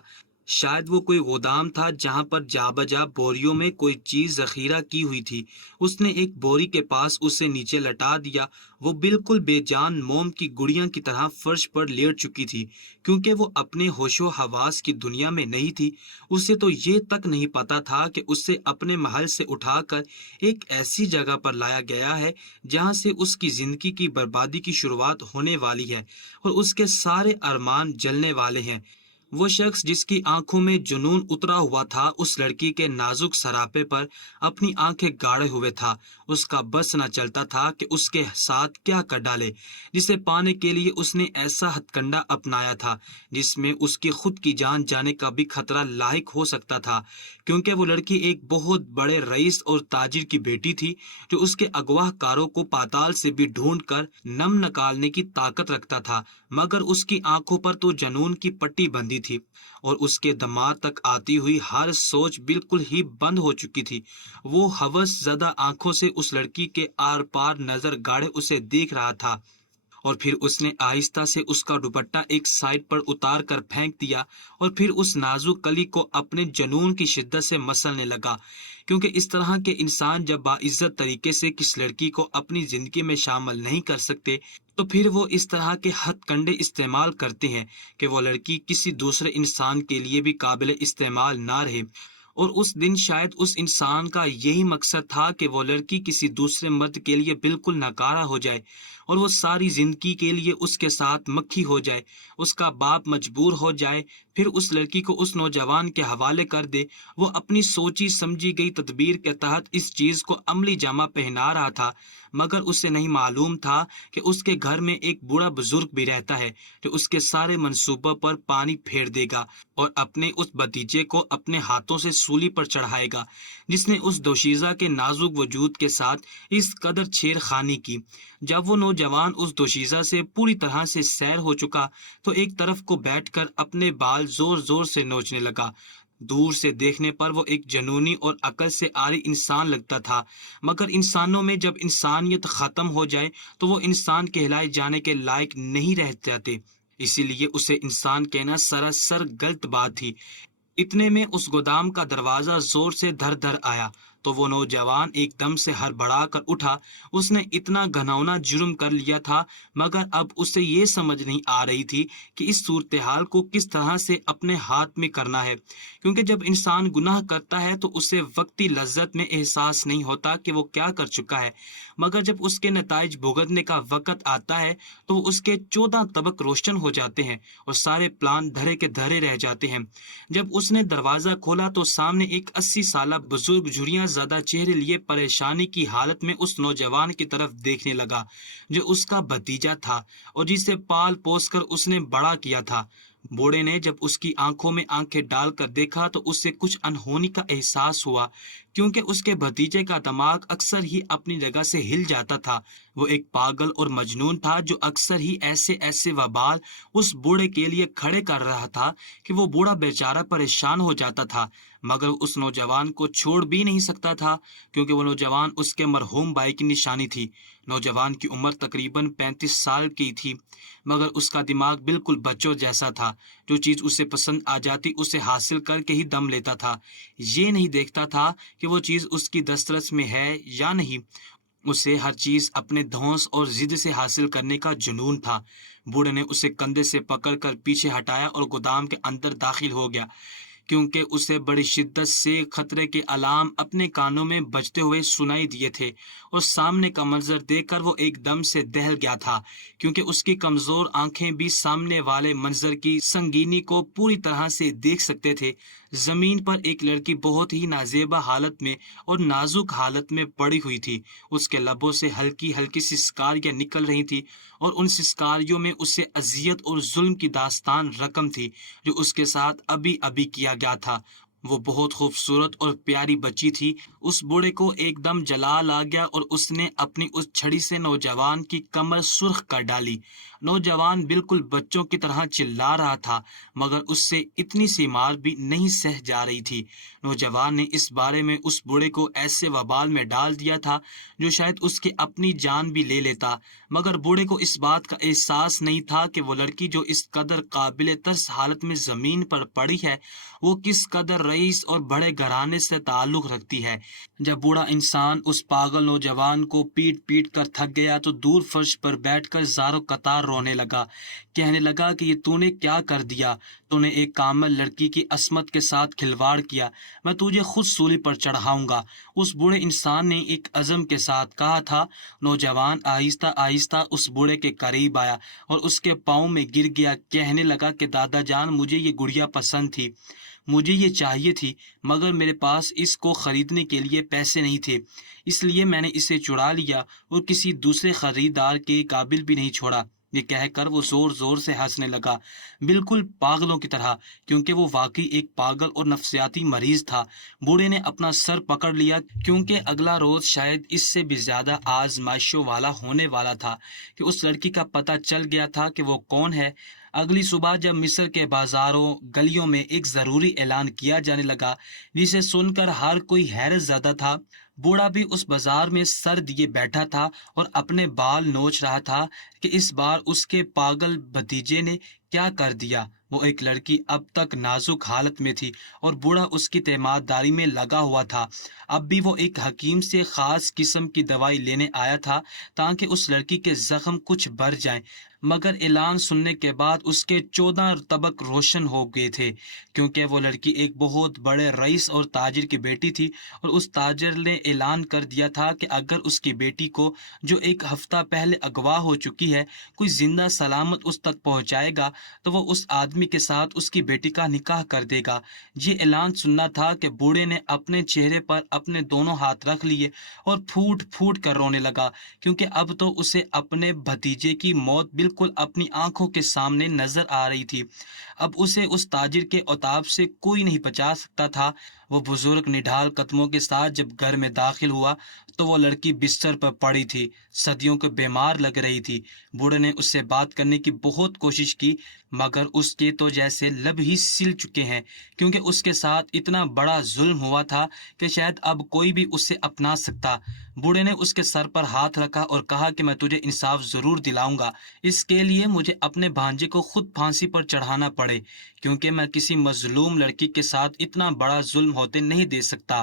شاید وہ کوئی گودام تھا جہاں پر جا بجا بوریوں میں کوئی چیز ذخیرہ کی ہوئی تھی۔ اس نے ایک بوری کے پاس اسے نیچے لٹا دیا۔ وہ بالکل بے جان موم کی گڑیاں کی طرح فرش پر لیٹ چکی تھی، کیونکہ وہ اپنے ہوش و حواس کی دنیا میں نہیں تھی۔ اسے تو یہ تک نہیں پتا تھا کہ اسے اپنے محل سے اٹھا کر ایک ایسی جگہ پر لایا گیا ہے جہاں سے اس کی زندگی کی بربادی کی شروعات ہونے والی ہے اور اس کے سارے ارمان جلنے والے ہیں۔ وہ شخص جس کی آنکھوں میں جنون اترا ہوا تھا اس لڑکی کے نازک سراپے پر اپنی آنکھیں گاڑے ہوئے تھا۔ اس کا بس نہ چلتا تھا کہ اس کے ساتھ کیا کر ڈالے، جسے پانے کے لیے اس نے ایسا ہتھ کنڈا اپنایا تھا جس میں اس کی خود کی جان جانے کا بھی خطرہ لاحق ہو سکتا تھا، کیونکہ وہ لڑکی ایک بہت بڑے رئیس اور تاجر کی بیٹی تھی جو اس کے اغواہ کاروں کو پاتال سے بھی ڈھونڈ کر نم نکالنے کی طاقت رکھتا تھا، مگر اس کی آنکھوں پر تو جنون کی پٹی بندھی دی تھی اور اس کے دماغ تک آتی ہوئی ہر سوچ بالکل ہی بند ہو چکی تھی۔ وہ ہوس زدہ آنکھوں سے اس لڑکی کے آر پار نظر گاڑے اسے دیکھ رہا تھا، اور پھر اس نے آہستہ سے اس کا دوپٹہ ایک سائڈ پر اتار کر پھینک دیا اور پھر اس نازک کلی کو اپنے جنون کی شدت سے مسلنے لگا، کیونکہ اس طرح کے انسان جب باعزت طریقے سے کس لڑکی کو اپنی زندگی میں شامل نہیں کر سکتے تو پھر وہ اس طرح کے ہتھ کنڈے استعمال کرتے ہیں کہ وہ لڑکی کسی دوسرے انسان کے لیے بھی قابل استعمال نہ رہے۔ اور اس دن شاید اس انسان کا یہی مقصد تھا کہ وہ لڑکی کسی دوسرے مرد کے لیے بالکل ناکارہ ہو جائے اور وہ ساری زندگی کے لیے اس کے ساتھ مکھی ہو جائے، اس کا باپ مجبور ہو جائے، پھر اس لڑکی کو اس نوجوان کے حوالے کر دے۔ وہ اپنی سوچی سمجھی گئی تدبیر کے تحت اس چیز کو عملی جامہ پہنا رہا تھا، مگر اسے نہیں معلوم تھا کہ اس کے گھر میں ایک بوڑھا بزرگ بھی رہتا ہے جو اس کے سارے منصوبوں پر پانی پھیر دے گا اور اپنے اس بھتیجے کو اپنے ہاتھوں سے سولی پر چڑھائے گا جس نے اس دوشیزہ کے نازک وجود کے ساتھ اس قدر چھیڑ خانی کی۔ جب وہ نوجوان اس دوشیزہ سے پوری طرح سے سیر ہو چکا تو ایک طرف کو بیٹھ کر اپنے بال زور زور سے نوچنے لگا۔ دور سے دیکھنے پر وہ ایک جنونی اور عقل سے عاری انسان لگتا تھا، مگر انسانوں میں جب انسانیت ختم ہو جائے تو وہ انسان کہلائے جانے کے لائق نہیں رہ جاتے، اسی لیے اسے انسان کہنا سراسر غلط بات تھی۔ اتنے میں اس گودام کا دروازہ زور سے دھر دھر آیا تو وہ نوجوان ایک دم سے ہڑبڑا کر اٹھا۔ اس نے اتنا گھناؤنا جرم کر لیا تھا، مگر اب اسے یہ سمجھ نہیں آ رہی تھی کہ اس صورتحال کو کس طرح سے اپنے ہاتھ میں کرنا ہے، کیونکہ جب انسان گناہ کرتا ہے تو اسے وقتی لذت میں احساس نہیں ہوتا کہ وہ کیا کر چکا ہے، مگر جب اس کے نتائج بھگتنے کا وقت آتا ہے تو اس کے 14 طبق روشن ہو جاتے ہیں اور سارے پلان دھرے کے دھرے رہ جاتے ہیں۔ جب اس نے دروازہ کھولا تو سامنے ایک 80 سالہ بزرگ جھریاں زدہ چہرے لیے پریشانی کی حالت میں اس نوجوان کی طرف دیکھنے لگا جو اس کا بھتیجا تھا اور جسے پال پوس کر اس نے بڑا کیا تھا۔ بوڑھے نے جب اس کی آنکھوں میں آنکھیں ڈال کر دیکھا تو اس سے کچھ انہونی کا احساس ہوا، کیونکہ اس کے بھتیجے کا دماغ اکثر ہی اپنی جگہ سے ہل جاتا تھا۔ وہ ایک پاگل اور مجنون تھا جو اکثر ہی ایسے وبال اس بوڑھے کے لیے کھڑے کر رہا تھا کہ وہ بوڑھا بیچارہ پریشان ہو جاتا تھا، مگر اس نوجوان کو چھوڑ بھی نہیں سکتا تھا، کیونکہ وہ نوجوان اس کے مرحوم بھائی کی نشانی تھی۔ نوجوان کی عمر تقریباً 35 سال کی تھی، مگر اس کا دماغ بالکل بچوں جیسا تھا۔ جو چیز اسے پسند آ جاتی اسے حاصل کر کے ہی دم لیتا تھا، یہ نہیں دیکھتا تھا کہ وہ چیز اس کی دسترس میں ہے یا نہیں۔ اسے ہر چیز اپنے دھونس اور ضد سے حاصل کرنے کا جنون تھا۔ بوڑھے نے اسے کندھے سے پکڑ کر پیچھے ہٹایا اور گودام کے اندر داخل ہو گیا، کیونکہ اسے بڑی شدت سے خطرے کے علام اپنے کانوں میں بجتے ہوئے سنائی دیے تھے، اور سامنے کا منظر دیکھ کر وہ ایک دم سے دہل گیا تھا، کیونکہ اس کی کمزور آنکھیں بھی سامنے والے منظر کی سنگینی کو پوری طرح سے دیکھ سکتے تھے۔ زمین پر ایک لڑکی بہت ہی نازیبا حالت میں اور نازک حالت میں پڑی ہوئی تھی۔ اس کے لبوں سے ہلکی ہلکی سسکاریاں نکل رہی تھی اور ان سسکاریوں میں اسے اذیت اور ظلم کی داستان رقم تھی جو اس کے ساتھ ابھی ابھی کیا گیا تھا۔ وہ بہت خوبصورت اور پیاری بچی تھی۔ اس بوڑھے کو ایک دم جلال آ گیا اور اس نے اپنی اس چھڑی سے نوجوان کی کمر سرخ کر ڈالی۔ نوجوان بالکل بچوں کی طرح چلا رہا تھا، مگر اس سے اتنی سی مار بھی نہیں سہ جا رہی تھی۔ نوجوان نے اس بارے میں اس بوڑھے کو ایسے وبال میں ڈال دیا تھا جو شاید اس کی اپنی جان بھی لے لیتا، مگر بوڑھے کو اس بات کا احساس نہیں تھا کہ وہ لڑکی جو اس قدر قابل ترس حالت میں زمین پر پڑی ہے وہ کس قدر رئیس اور بڑے گھرانے سے تعلق رکھتی ہے۔ جب بوڑھا انسان اس پاگل نوجوان کو پیٹ پیٹ کر تھک گیا تو دور فرش پر بیٹھ کر زاروں قطار رونے لگا، کہنے لگا کہ یہ تو نے کیا کر دیا؟ تو نے ایک کامل لڑکی کی عصمت کے ساتھ کھلواڑ کیا، میں تجھے خود سولی پر چڑھاؤں گا۔ اس بوڑھے انسان نے ایک عزم کے ساتھ کہا تھا۔ نوجوان آہستہ آہستہ اس بوڑھے کے قریب آیا اور اس کے پاؤں میں گر گیا، کہنے لگا کہ دادا جان، مجھے یہ گڑیا پسند تھی، مجھے یہ چاہیے تھی، مگر میرے پاس اس کو خریدنے کے لیے پیسے نہیں تھے، اس لیے میں نے اسے چڑا لیا اور کسی دوسرے خریدار کے قابل بھی نہیں چھوڑا۔ یہ کہہ کر وہ زور زور سے ہنسنے لگا، بالکل پاگلوں کی طرح، کیونکہ وہ واقعی ایک پاگل اور نفسیاتی مریض تھا۔ بوڑھے نے اپنا سر پکڑ لیا، کیونکہ اگلا روز شاید اس سے بھی زیادہ آزمائشوں والا ہونے والا تھا کہ اس لڑکی کا پتہ چل گیا تھا کہ وہ کون ہے۔ اگلی صبح جب مصر کے بازاروں گلیوں میں ایک ضروری اعلان کیا جانے لگا جسے سن کر ہر کوئی حیرت زدہ تھا، بوڑھا بھی اس بازار میں سر دیے بیٹھا تھا اور اپنے بال نوچ رہا تھا کہ اس بار اس کے پاگل بھتیجے نے کیا کر دیا۔ وہ ایک لڑکی اب تک نازک حالت میں تھی اور بوڑھا اس کی تیمارداری میں لگا ہوا تھا۔ اب بھی وہ ایک حکیم سے خاص قسم کی دوائی لینے آیا تھا تاکہ اس لڑکی کے زخم کچھ بھر جائیں، مگر اعلان سننے کے بعد اس کے 14 طبق روشن ہو گئے تھے، کیونکہ وہ لڑکی ایک بہت بڑے رئیس اور تاجر کی بیٹی تھی، اور اس تاجر نے اعلان کر دیا تھا کہ اگر اس کی بیٹی کو، جو ایک ہفتہ پہلے اغوا ہو چکی ہے، کوئی زندہ سلامت اس تک پہنچائے گا تو وہ اس آدمی کے ساتھ اس کی بیٹی کا نکاح کر دے گا۔ یہ اعلان سننا تھا کہ بوڑھے نے اپنے چہرے پر اپنے دونوں ہاتھ رکھ لیے اور پھوٹ پھوٹ کر رونے لگا، کیونکہ اب تو اسے اپنے بھتیجے کی موت بالکل اپنی آنکھوں کے سامنے نظر آ رہی تھی۔ اب اسے اس تاجر کے عتاب سے کوئی نہیں بچا سکتا تھا۔ وہ بزرگ نڈھال قدموں کے ساتھ جب گھر میں داخل ہوا تو وہ لڑکی بستر پر پڑی تھی، صدیوں کے بیمار لگ رہی تھی۔ بوڑھے نے اس سے بات کرنے کی بہت کوشش کی، مگر اس کے تو جیسے لب ہی سل چکے ہیں، کیونکہ اس کے ساتھ اتنا بڑا ظلم ہوا تھا کہ شاید اب کوئی بھی اسے اپنا سکتا۔ بوڑھے نے اس کے سر پر ہاتھ رکھا اور کہا کہ میں تجھے انصاف ضرور دلاؤں گا، اس کے لیے مجھے اپنے بھانجے کو خود پھانسی پر چڑھانا پڑے، کیونکہ میں کسی مظلوم لڑکی کے ساتھ اتنا بڑا ظلم ہوتے نہیں دے سکتا۔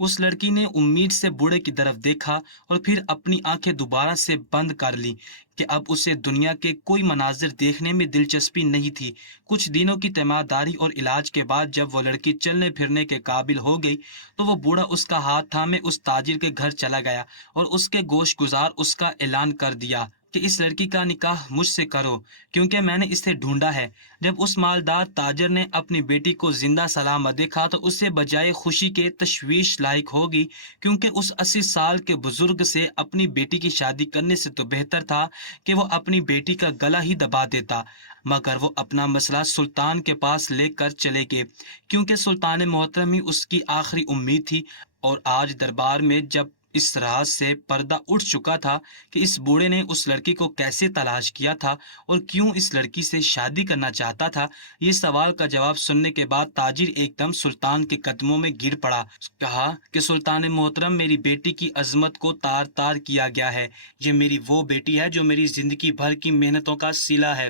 اس لڑکی نے امید سے بوڑھے کی طرف دیکھا اور پھر اپنی آنکھیں دوبارہ سے بند کر لی کہ اب اسے دنیا کے کوئی مناظر دیکھنے میں دلچسپی نہیں تھی۔ کچھ دنوں کی تیمارداری اور علاج کے بعد جب وہ لڑکی چلنے پھرنے کے قابل ہو گئی تو وہ بوڑھا اس کا ہاتھ تھامے اس تاجر کے گھر چلا گیا اور اس کے گوش گزار اس کا اعلان کر دیا کہ اس لڑکی کا نکاح مجھ سے کرو، کیونکہ میں نے اسے ڈھونڈا ہے۔ جب اس مالدار تاجر نے اپنی بیٹی کو زندہ سلامت دیکھا تو اسے بجائے خوشی کے تشویش لاحق ہوگی، کیونکہ اس 80 سال کے بزرگ سے اپنی بیٹی کی شادی کرنے سے تو بہتر تھا کہ وہ اپنی بیٹی کا گلا ہی دبا دیتا۔ مگر وہ اپنا مسئلہ سلطان کے پاس لے کر چلے گئے، کیونکہ سلطان محترم ہی اس کی آخری امید تھی، اور آج دربار میں جب اس راز سے پردہ اٹھ چکا تھا کہ اس بوڑھے نے اس لڑکی کو کیسے تلاش کیا تھا اور کیوں اس لڑکی سے شادی کرنا چاہتا تھا، یہ سوال کا جواب سننے کے بعد تاجر ایک دم سلطان کے قدموں میں گر پڑا۔ کہا کہ سلطان محترم، میری بیٹی کی عظمت کو تار تار کیا گیا ہے۔ یہ میری وہ بیٹی ہے جو میری زندگی بھر کی محنتوں کا صلہ ہے،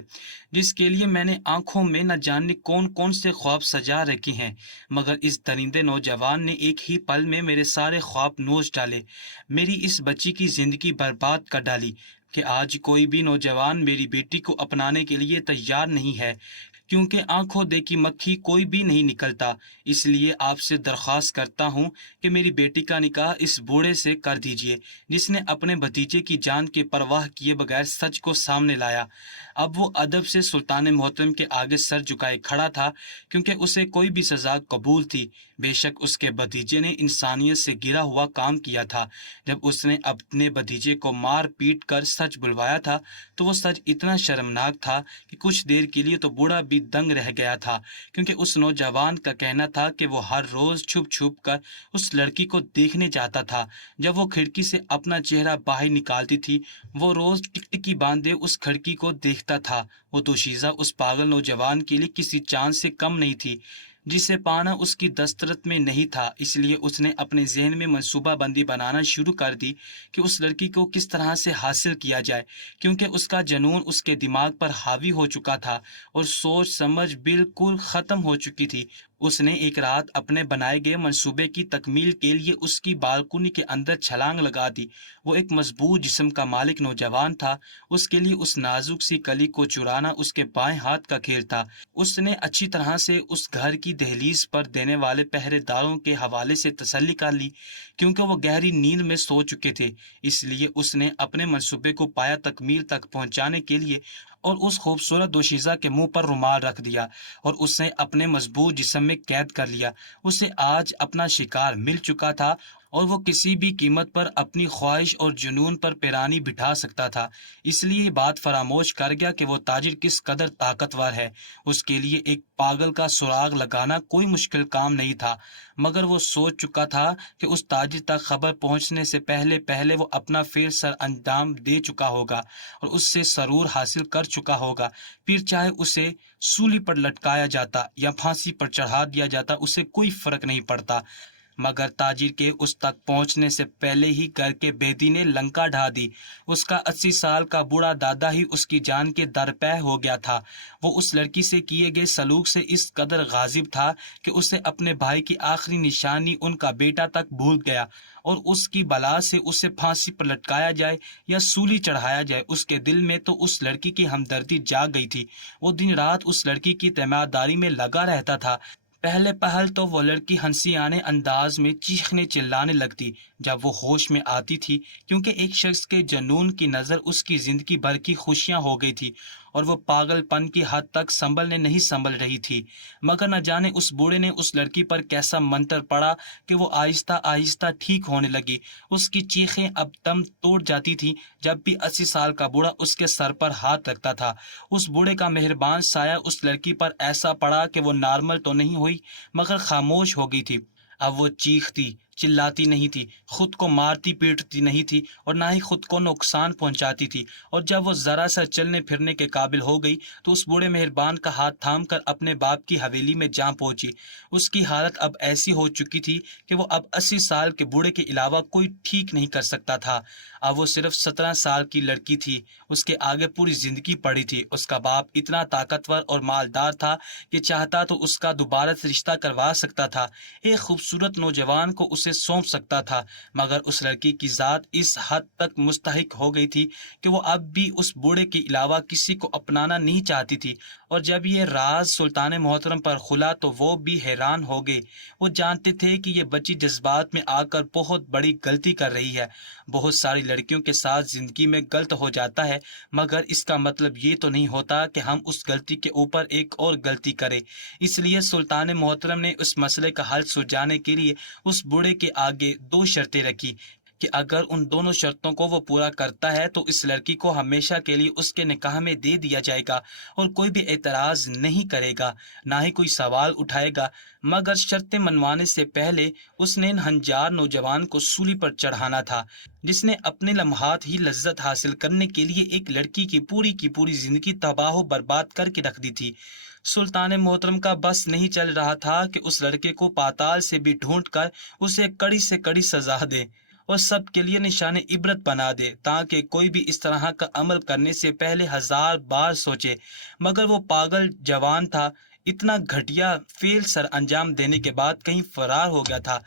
جس کے لیے میں نے آنکھوں میں نہ جانے کون کون سے خواب سجا رکھی ہیں، مگر اس درندے نوجوان نے ایک ہی پل میں میرے سارے خواب نوچ ڈالے، میری اس بچی کی زندگی برباد کر ڈالی کہ آج کوئی بھی نوجوان میری بیٹی کو اپنانے کے لیے تیار نہیں ہے، کیونکہ آنکھوں دیکھی مکھی کوئی بھی نہیں نکلتا۔ اس لیے آپ سے درخواست کرتا ہوں کہ میری بیٹی کا نکاح اس بوڑھے سے کر دیجیے، جس نے اپنے بھتیجے کی جان کی پرواہ کیے بغیر سچ کو سامنے لایا۔ اب وہ ادب سے سلطان محترم کے آگے سر جھکائے کھڑا تھا، کیونکہ اسے کوئی بھی سزا قبول تھی۔ بے شک اس کے بھتیجے نے انسانیت سے گرا ہوا کام کیا تھا۔ جب اس نے اپنے بھتیجے کو مار پیٹ کر سچ بلوایا تھا تو وہ سچ اتنا شرمناک تھا کہ کچھ دیر کے لیے تو بوڑھا بھی دنگ رہ گیا تھا، کیونکہ اس نوجوان کا کہنا تھا کہ وہ ہر روز چھپ چھپ کر اس لڑکی کو دیکھنے جاتا تھا۔ جب وہ کھڑکی سے اپنا چہرہ باہر نکالتی تھی، وہ روز ٹکٹکی باندھے اس کھڑکی کو دیکھتا تھا۔ وہ دوشیزہ اس پاگل نوجوان کے لیے کسی چاند سے کم نہیں تھی، جسے پانا اس کی دسترت میں نہیں تھا۔ اس لیے اس نے اپنے ذہن میں منصوبہ بندی بنانا شروع کر دی کہ اس لڑکی کو کس طرح سے حاصل کیا جائے، کیونکہ اس کا جنون اس کے دماغ پر حاوی ہو چکا تھا اور سوچ سمجھ بالکل ختم ہو چکی تھی۔ اس نے ایک رات اپنے بنائے گئے منصوبے کی تکمیل کے لیے اس کی بالکنی کے اندر چھلانگ لگا دی۔ وہ ایک مضبوط جسم کا مالک نوجوان تھا، اس کے لیے اس نازک سی کلی کو چرانا اس کے بائیں ہاتھ کا کھیل تھا۔ اس نے اچھی طرح سے اس گھر کی دہلیز پر دینے والے پہرے داروں کے حوالے سے تسلی کر لی، کیونکہ وہ گہری نیند میں سو چکے تھے۔ اس لیے اس نے اپنے منصوبے کو پایا تکمیل تک پہنچانے کے لیے اور اس خوبصورت دوشیزہ کے منہ پر رومال رکھ دیا اور اسے اپنے مضبوط جسم میں قید کر لیا۔ اسے آج اپنا شکار مل چکا تھا اور وہ کسی بھی قیمت پر اپنی خواہش اور جنون پر پیرانی بٹھا سکتا تھا۔ اس لیے یہ بات فراموش کر گیا کہ وہ تاجر کس قدر طاقتور ہے۔ اس کے لیے ایک پاگل کا سراغ لگانا کوئی مشکل کام نہیں تھا، مگر وہ سوچ چکا تھا کہ اس تاجر تک خبر پہنچنے سے پہلے وہ اپنا فعل سر انجام دے چکا ہوگا اور اس سے سرور حاصل کر چکا ہوگا۔ پھر چاہے اسے سولی پر لٹکایا جاتا یا پھانسی پر چڑھا دیا جاتا، اسے کوئی فرق نہیں پڑتا۔ مگر تاجر کے اس تک پہنچنے سے پہلے ہی گھر کے بیدی نے لنکا ڈھا دی۔ اس کا 80 سال کا بوڑھا دادا ہی اس کی جان کے درپے ہو گیا تھا۔ وہ اس لڑکی سے کیے گئے سلوک سے اس قدر غاضب تھا کہ اسے اپنے بھائی کی آخری نشانی ان کا بیٹا تک بھول گیا، اور اس کی بلا سے اسے پھانسی پر لٹکایا جائے یا سولی چڑھایا جائے۔ اس کے دل میں تو اس لڑکی کی ہمدردی جاگ گئی تھی۔ وہ دن رات اس لڑکی کی تیمارداری میں لگا رہتا تھا۔ پہلے پہل تو وہ لڑکی ہنسیانے انداز میں چیخنے چلانے لگتی جب وہ ہوش میں آتی تھی، کیونکہ ایک شخص کے جنون کی نظر اس کی زندگی بھر کی خوشیاں ہو گئی تھی اور وہ پاگل پن کی حد تک سنبھل رہی تھی۔ مگر نہ جانے اس بوڑھے نے اس لڑکی پر کیسا منتر پڑا کہ وہ آہستہ آہستہ ٹھیک ہونے لگی۔ اس کی چیخیں اب دم توڑ جاتی تھی جب بھی 80 سال کا بوڑھا اس کے سر پر ہاتھ رکھتا تھا۔ اس بوڑھے کا مہربان سایہ اس لڑکی پر ایسا پڑا کہ وہ نارمل تو نہیں ہوئی مگر خاموش ہو گئی تھی۔ اب وہ چیختی چلاتی نہیں تھی، خود کو مارتی پیٹتی نہیں تھی اور نہ ہی خود کو نقصان پہنچاتی تھی، اور جب وہ ذرا سا چلنے پھرنے کے قابل ہو گئی تو اس بوڑھے مہربان کا ہاتھ تھام کر اپنے باپ کی حویلی میں جا پہنچی۔ اس کی حالت اب ایسی ہو چکی تھی کہ وہ اب 80 سال کے بوڑھے کے علاوہ کوئی ٹھیک نہیں کر سکتا تھا۔ اب وہ صرف 17 سال کی لڑکی تھی، اس کے آگے پوری زندگی پڑی تھی۔ اس کا باپ اتنا طاقتور اور مالدار تھا کہ چاہتا تو اس کا دوبارہ سے رشتہ کروا سکتا تھا، ایک خوبصورت نوجوان کو اسے سونپ سکتا تھا، مگر اس لڑکی کی ذات اس حد تک مستحق ہو گئی تھی کہ وہ اب بھی اس بوڑھے کے علاوہ کسی کو اپنانا نہیں چاہتی تھی۔ اور جب یہ راز سلطان محترم پر کھلا تو وہ بھی حیران ہو گئے۔ وہ جانتے تھے کہ یہ بچی جذبات میں آ کر بہت بڑی غلطی کر رہی ہے۔ بہت ساری لڑکیوں کے ساتھ زندگی میں غلط ہو جاتا ہے، مگر اس کا مطلب یہ تو نہیں ہوتا کہ ہم اس غلطی کے اوپر ایک اور غلطی کریں۔ اس لیے سلطان محترم نے اس مسئلے کا حل سلجھانے کے لیے اس بوڑھے کے آگے 2 شرطیں رکھی کہ اگر ان دونوں شرطوں کو وہ پورا کرتا ہے تو اس لڑکی کو ہمیشہ کے لیے اس کے نکاح میں دے دیا جائے گا اور کوئی بھی اعتراض نہیں کرے گا، نہ ہی کوئی سوال اٹھائے گا۔ مگر شرطیں منوانے سے پہلے اس نے ہنجار نوجوان کو سولی پر چڑھانا تھا، جس نے اپنے لمحات ہی لذت حاصل کرنے کے لیے ایک لڑکی کی پوری زندگی تباہ و برباد کر کے رکھ دی تھی۔ سلطان محترم کا بس نہیں چل رہا تھا کہ اس لڑکے کو پاتال سے بھی ڈھونڈ کر اسے کڑی سے کڑی سزا دے اور سب کے لیے نشان عبرت بنا دے، تاکہ کوئی بھی اس طرح کا عمل کرنے سے پہلے 1000 بار سوچے۔ مگر وہ پاگل جوان تھا، اتنا گھٹیا فعل سر انجام دینے کے بعد کہیں فرار ہو گیا تھا۔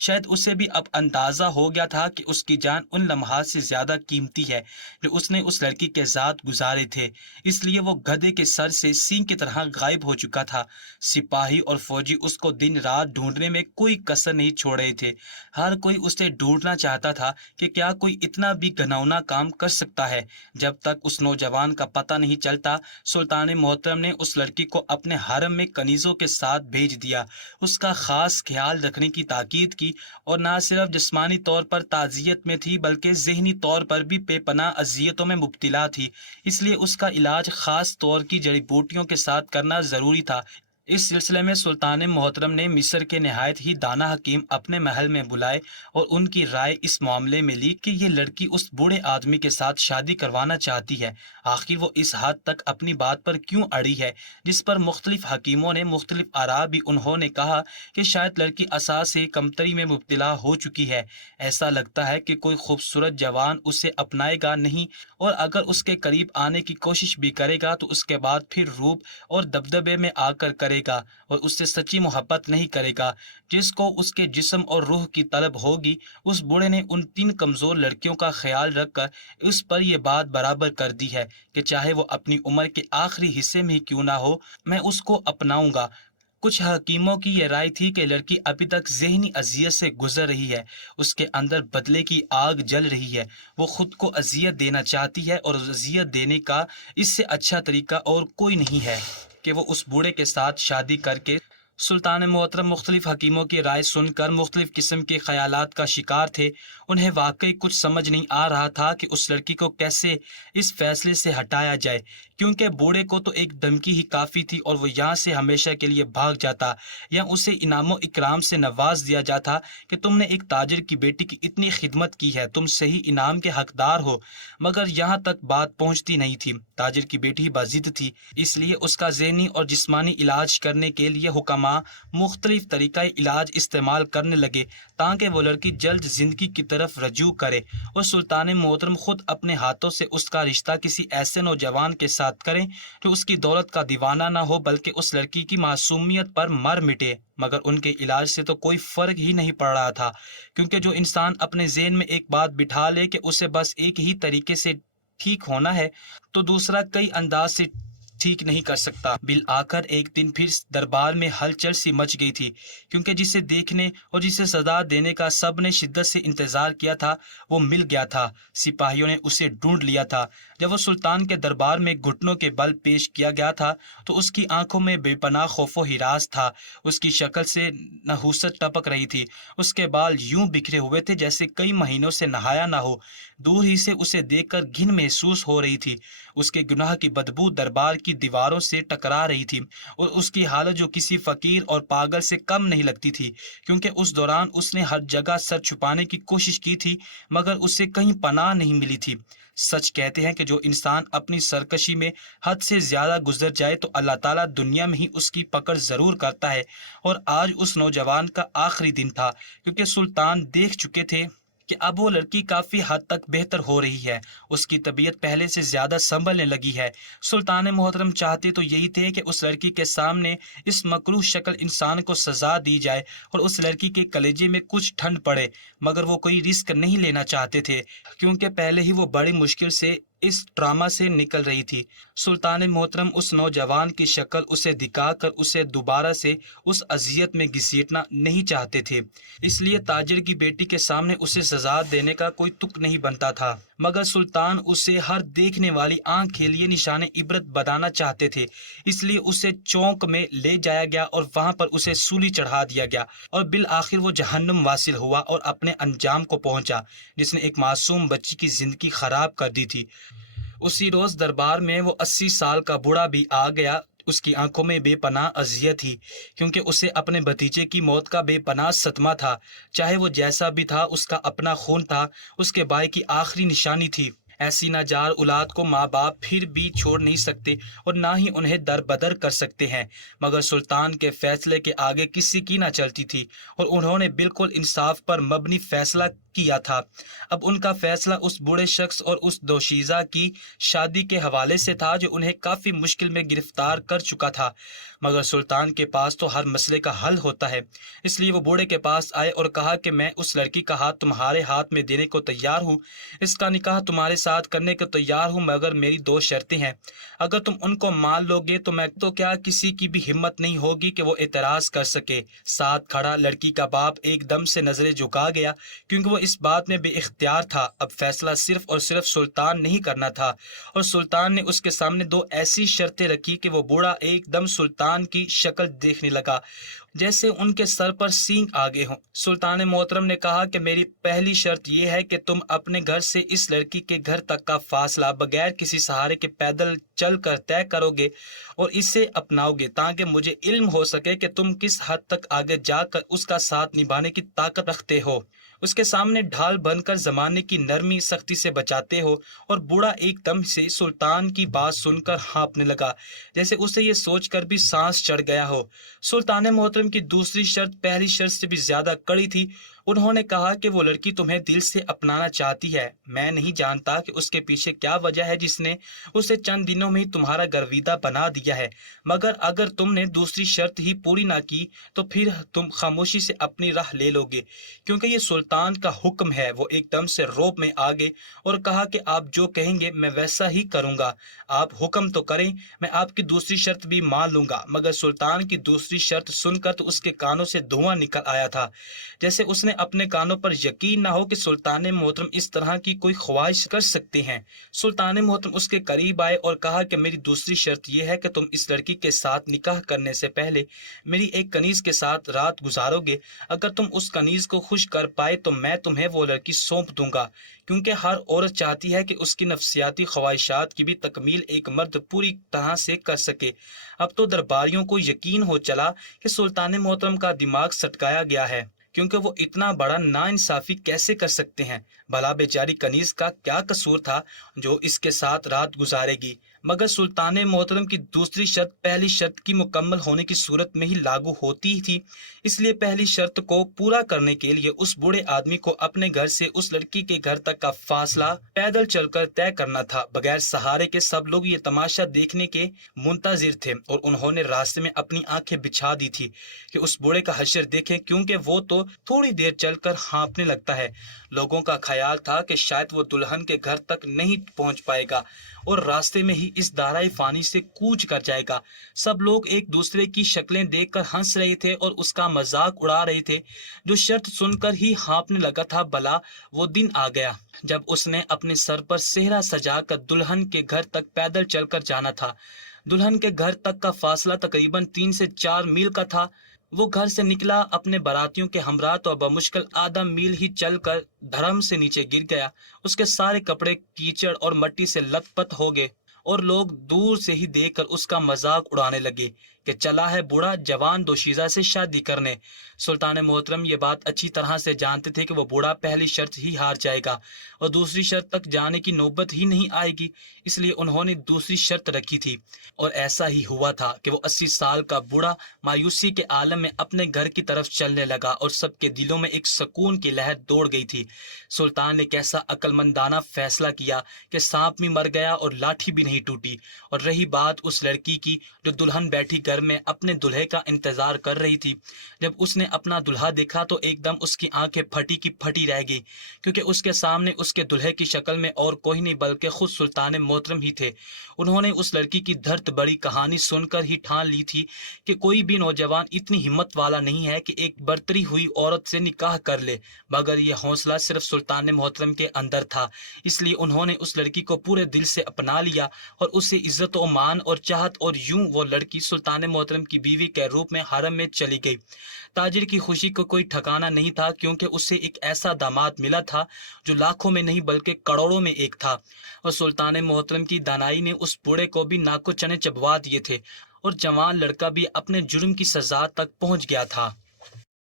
شاید اسے بھی اب اندازہ ہو گیا تھا کہ اس کی جان ان لمحات سے زیادہ قیمتی ہے جو اس نے اس لڑکی کے ساتھ گزارے تھے، اس لیے وہ گدھے کے سر سے سینگ کی طرح غائب ہو چکا تھا۔ سپاہی اور فوجی اس کو دن رات ڈھونڈنے میں کوئی کسر نہیں چھوڑ رہے تھے۔ ہر کوئی اسے ڈھونڈنا چاہتا تھا کہ کیا کوئی اتنا بھی گھناؤنا کام کر سکتا ہے۔ جب تک اس نوجوان کا پتہ نہیں چلتا، سلطان محترم نے اس لڑکی کو اپنے حرم میں کنیزوں کے ساتھ بھیج دیا، اس کا خاص خیال رکھنے کی تاکید کی، اور نہ صرف جسمانی طور پر تعزیت میں تھی بلکہ ذہنی طور پر بھی بے پناہ اذیتوں میں مبتلا تھی۔ اس لیے اس کا علاج خاص طور کی جڑی بوٹیوں کے ساتھ کرنا ضروری تھا۔ اس سلسلے میں سلطان محترم نے مصر کے نہایت ہی دانا حکیم اپنے محل میں بلائے اور ان کی رائے اس معاملے میں لی کہ یہ لڑکی اس بوڑھے آدمی کے ساتھ شادی کروانا چاہتی ہے۔ آخر وہ اس حد تک اپنی بات پر کیوں اڑی ہے؟ جس پر مختلف حکیموں نے مختلف آراء بھی انہوں نے کہا کہ شاید لڑکی اساس سے کمتری میں مبتلا ہو چکی ہے۔ ایسا لگتا ہے کہ کوئی خوبصورت جوان اسے اپنائے گا نہیں، اور اگر اس کے قریب آنے کی کوشش بھی کرے گا تو اس کے بعد پھر روپ اور دبدبے میں آ کر کرے گا اور اس سے سچی محبت نہیں کرے گا جس کو اس کے جسم اور روح کی طلب ہوگی۔ اس بوڑھے نے ان 3 کمزور لڑکیوں کا خیال رکھ کر اس پر یہ بات برابر کر دی ہے کہ چاہے وہ اپنی عمر کے آخری حصے میں ہی کیوں نہ ہو، میں اس کو اپناؤں گا۔ کچھ حکیموں کی یہ رائے تھی کہ لڑکی ابھی تک ذہنی اذیت سے گزر رہی ہے، اس کے اندر بدلے کی آگ جل رہی ہے، وہ خود کو اذیت دینا چاہتی ہے، اور اذیت دینے کا اس سے اچھا طریقہ اور کوئی نہیں ہے کہ وہ اس بوڑھے کے ساتھ شادی کر کے سلطان محترم مختلف حکیموں کی رائے سن کر مختلف قسم کے خیالات کا شکار تھے۔ انہیں واقعی کچھ سمجھ نہیں آ رہا تھا کہ اس لڑکی کو کیسے اس فیصلے سے ہٹایا جائے، کیونکہ بوڑھے کو تو ایک دھمکی ہی کافی تھی اور وہ یہاں سے ہمیشہ کے لیے بھاگ جاتا، یا اسے انعام و اکرام سے نواز دیا جاتا کہ تم نے ایک تاجر کی بیٹی کی اتنی خدمت کی ہے، تم صحیح انعام کے حقدار ہو۔ مگر یہاں تک بات پہنچتی نہیں تھی۔ تاجر کی بیٹی باضد تھی، اس لیے اس کا ذہنی اور جسمانی علاج کرنے کے لیے حکماء مختلف طریقہ علاج استعمال کرنے لگے تاکہ وہ لڑکی جلد زندگی کی طرف رجوع کرے، اور سلطان محترم خود اپنے ہاتھوں سے اس کا رشتہ کسی ایسے نوجوان کے ساتھ کریں جو اس کی دولت کا دیوانہ نہ ہو بلکہ اس لڑکی کی معصومیت پر مر مٹے۔ مگر ان کے علاج سے تو کوئی فرق ہی نہیں پڑ رہا تھا، کیونکہ جو انسان اپنے ذہن میں ایک بات بٹھا لے کہ اسے بس ایک ہی طریقے سے ٹھیک ہونا ہے تو دوسرا کئی انداز سے ٹھیک نہیں کر سکتا۔ بالآخر ایک دن پھر دربار میں ہلچل سی مچ گئی تھی، کیونکہ جسے دیکھنے اور جسے سزا دینے کا سب نے شدت سے انتظار کیا تھا وہ مل گیا تھا۔ سپاہیوں نے اسے ڈھونڈ لیا تھا۔ جب وہ سلطان کے دربار میں گھٹنوں کے بل پیش کیا گیا تھا تو اس کی آنکھوں میں بے پناہ خوف و ہراس تھا، اس کی شکل سے نحوست ٹپک رہی تھی، اس کے بال یوں بکھرے ہوئے تھے جیسے کئی مہینوں سے نہایا نہ ہو۔ دور ہی سے اسے دیکھ کر گھن محسوس ہو رہی تھی، اس کے گناہ کی بدبو دربار کی دیواروں سے ٹکرا رہی تھی، اور اس کی حالت جو کسی فقیر اور پاگل سے کم نہیں لگتی تھی، کیونکہ اس دوران اس نے ہر جگہ سر چھپانے کی کوشش کی تھی مگر اسے کہیں پناہ نہیں ملی تھی۔ سچ کہتے ہیں کہ جو انسان اپنی سرکشی میں حد سے زیادہ گزر جائے تو اللہ تعالیٰ دنیا میں ہی اس کی پکڑ ضرور کرتا ہے، اور آج اس نوجوان کا آخری دن تھا، کیونکہ سلطان دیکھ چکے تھے کہ اب وہ لڑکی کافی حد تک بہتر ہو رہی ہے، اس کی طبیعت پہلے سے زیادہ سنبھلنے لگی ہے۔ سلطان محترم چاہتے تو یہی تھے کہ اس لڑکی کے سامنے اس مکروہ شکل انسان کو سزا دی جائے اور اس لڑکی کے کلیجے میں کچھ ٹھنڈ پڑے، مگر وہ کوئی رسک نہیں لینا چاہتے تھے، کیونکہ پہلے ہی وہ بڑی مشکل سے اس ڈرامہ سے نکل رہی تھی۔ سلطان محترم اس نوجوان کی شکل اسے دکھا کر اسے دوبارہ سے اس اذیت میں گھسیٹنا نہیں چاہتے تھے، اس لیے تاجر کی بیٹی کے سامنے اسے سزا دینے کا کوئی تک نہیں بنتا تھا، مگر سلطان اسے ہر دیکھنے والی آنکھ کے لیے نشان عبرت بنانا چاہتے تھے، اس لیے اسے چونک میں لے جایا گیا اور وہاں پر اسے سولی چڑھا دیا گیا، اور بالآخر وہ جہنم واصل ہوا اور اپنے انجام کو پہنچا جس نے ایک معصوم بچی کی زندگی خراب کر دی تھی۔ اسی روز دربار میں وہ 80 سال کا بوڑھا بھی آ گیا۔ اس کی آنکھوں میں بے پناہ اذیت تھی، کیونکہ اسے اپنے بھتیجے کی موت کا بے پناہ صدمہ تھا۔ چاہے وہ جیسا بھی تھا، اس کا اپنا خون تھا، اس کے بھائی کی آخری نشانی تھی۔ ایسی ناجار اولاد کو ماں باپ پھر بھی چھوڑ نہیں سکتے اور نہ ہی انہیں در بدر کر سکتے ہیں، مگر سلطان کے فیصلے کے آگے کسی کی نہ چلتی تھی، اور انہوں نے بالکل انصاف پر مبنی فیصلہ کیا تھا۔ اب ان کا فیصلہ اس بوڑھے شخص اور اس دوشیزہ کی شادی کے حوالے سے تھا جو انہیں کافی مشکل میں گرفتار کر چکا تھا، مگر سلطان کے پاس تو ہر مسئلے کا حل ہوتا ہے، اس لیے وہ بوڑھے کے پاس آئے اور کہا کہ میں اس لڑکی کا ہاتھ تمہارے ہاتھ میں دینے کو تیار ہوں، اس کا نکاح تمہارے ساتھ کرنے کو تیار ہوں، مگر میری 2 شرطیں ہیں۔ اگر تم ان کو مان لو گے تو میں تو کیا کسی کی بھی ہمت نہیں ہوگی کہ وہ اعتراض کر سکے۔ ساتھ کھڑا لڑکی کا باپ ایک دم سے نظریں جھکا گیا، کیونکہ وہ اس بات میں بے اختیار تھا۔ اب فیصلہ صرف اور صرف سلطان نہیں کرنا تھا، اور سلطان نے اس کے سامنے 2 ایسی شرطیں رکھی کہ وہ بوڑھا ایک دم سلطان کی شکل دیکھنے لگا جیسے ان کے سر پر سینگ آگے ہوں۔ سلطان محترم نے کہا کہ میری پہلی شرط یہ ہے کہ تم اپنے گھر سے اس لڑکی کے گھر تک کا فاصلہ بغیر کسی سہارے کے پیدل چل کر طے کرو گے اور اسے اپناؤ گے، تاکہ مجھے علم ہو سکے کہ تم کس حد تک آگے جا کر اس کا ساتھ نبھانے کی طاقت رکھتے ہو، اس کے سامنے ڈھال بن کر زمانے کی نرمی سختی سے بچاتے ہو۔ اور بوڑھا ایک دم سے سلطان کی بات سن کر ہانپنے لگا، جیسے اسے یہ سوچ کر بھی سانس چڑھ گیا ہو۔ سلطان محترم کی دوسری شرط پہلی شرط سے بھی زیادہ کڑی تھی۔ انہوں نے کہا کہ وہ لڑکی تمہیں دل سے اپنانا چاہتی ہے، میں نہیں جانتا کہ اس کے پیچھے کیا وجہ ہے جس نے اسے چند دنوں میں ہی تمہارا گرویدہ بنا دیا ہے، مگر اگر تم نے دوسری شرط ہی پوری نہ کی تو پھر تم خاموشی سے اپنی راہ لے لو گے، کیونکہ یہ سلطان کا حکم ہے۔ وہ ایک دم سے روب میں آگے اور کہا کہ آپ جو کہیں گے میں ویسا ہی کروں گا، آپ حکم تو کریں، میں آپ کی دوسری شرط بھی مان لوں گا۔ مگر سلطان کی دوسری شرط سن کر تو اس کے کانوں سے دھواں نکل آیا تھا، جیسے اس نے انہیں اپنے کانوں پر یقین نہ ہو کہ سلطان محترم اس طرح کی کوئی خواہش کر سکتے ہیں۔ سلطان محترم اس کے قریب آئے اور کہا کہ میری دوسری شرط یہ ہے کہ تم اس لڑکی کے ساتھ نکاح کرنے سے پہلے میری ایک کنیز کے ساتھ رات گزارو گے۔ اگر تم اس کنیز کو خوش کر پائے تو میں تمہیں وہ لڑکی سونپ دوں گا، کیونکہ ہر عورت چاہتی ہے کہ اس کی نفسیاتی خواہشات کی بھی تکمیل ایک مرد پوری طرح سے کر سکے۔ اب تو درباریوں کو یقین ہو چلا کہ سلطان محترم کا دماغ سٹکایا گیا ہے، کیونکہ وہ اتنا بڑا ناانصافی کیسے کر سکتے ہیں؟ بھلا بیچاری کنیز کا کیا قصور تھا جو اس کے ساتھ رات گزارے گی؟ مگر سلطان محترم کی دوسری شرط پہلی شرط کی مکمل ہونے کی صورت میں ہی لاگو ہوتی تھی، اس لیے پہلی شرط کو پورا کرنے کے لیے اس بوڑھے آدمی کو اپنے گھر سے اس لڑکی کے گھر تک کا فاصلہ پیدل چل کر طے کرنا تھا۔ بغیر سہارے کے سب لوگ یہ تماشا دیکھنے کے منتظر تھے اور انہوں نے راستے میں اپنی آنکھیں بچھا دی تھی کہ اس بوڑھے کا حشر دیکھیں، کیونکہ وہ تو تھوڑی دیر چل کر ہانپنے لگتا ہے۔ لوگوں کا خیال تھا کہ شاید وہ دلہن کے گھر تک نہیں پہنچ پائے گا اور راستے میں ہی اس دارائے فانی سے کوچ کر جائے گا۔ سب لوگ ایک دوسرے کی شکلیں دیکھ کر ہنس رہے تھے اور اس کا مذاق اڑا رہے تھے۔ جو شرط سن کر ہی ہانپنے لگا تھا، بھلا وہ دن آ گیا جب اس نے اپنے سر پر صحرا سجا کر دلہن کے گھر تک پیدل چل کر جانا تھا۔ دلہن کے گھر تک کا فاصلہ تقریباً 3 سے 4 میل کا تھا۔ وہ گھر سے نکلا اپنے باراتیوں کے ہمراہ تو بمشکل آدھا میل ہی چل کر دھرم سے نیچے گر گیا۔ اس کے سارے کپڑے کیچڑ اور مٹی سے لت پت ہو گئے اور لوگ دور سے ہی دیکھ کر اس کا مذاق اڑانے لگے کہ چلا ہے بوڑھا جوان دوشیزہ سے شادی کرنے۔ سلطان محترم یہ بات اچھی طرح سے جانتے تھے کہ وہ بوڑھا پہلی شرط ہی ہار جائے گا اور دوسری شرط تک جانے کی نوبت ہی نہیں آئے گی، اس لیے انہوں نے دوسری شرط رکھی تھی۔ اور ایسا ہی ہوا تھا کہ وہ 80 سال کا بوڑھا مایوسی کے عالم میں اپنے گھر کی طرف چلنے لگا اور سب کے دلوں میں ایک سکون کی لہر دوڑ گئی تھی۔ سلطان نے کیسا عقل مندانہ فیصلہ کیا کہ سانپ بھی مر گیا اور لاٹھی بھی نہیں ٹوٹی۔ اور رہی بات اس لڑکی کی جو دلہن بیٹھی گھر میں اپنے دلہے کا انتظار کر رہی تھی، جب اس نے اپنا دلہا دیکھا تو ایک دم اس کی آنکھیں پھٹی کی پھٹی رہ گئی، کیونکہ اس کے سامنے اس کے دلہے کی شکل میں اور کوئی نہیں بلکہ خود سلطان محترم ہی تھے۔ انہوں نے اس لڑکی کی دھرت بڑی کہانی سن کر ہی ٹھان لی تھی کہ کوئی بھی نوجوان اتنی ہمت والا نہیں ہے کہ ایک برتری ہوئی عورت سے نکاح کر لے، مگر یہ حوصلہ صرف سلطان محترم کے اندر تھا، اس لیے انہوں نے اس لڑکی کو پورے دل سے اپنا لیا اور اسے عزت و مان اور چاہت، اور یوں وہ لڑکی سلطان محترم کی بیوی کے روپ میں حرم میں چلی گئی۔ تاجر کی خوشی کو کوئی ٹھکانہ نہیں تھا، کیونکہ اسے ایک ایسا داماد ملا تھا جو لاکھوں میں نہیں بلکہ کروڑوں میں ایک تھا، اور سلطان محترم کی دانائی نے اس بوڑھے کو بھی ناک و چنے چبوا دیے تھے اور جوان لڑکا بھی اپنے جرم کی سزا تک پہنچ گیا تھا۔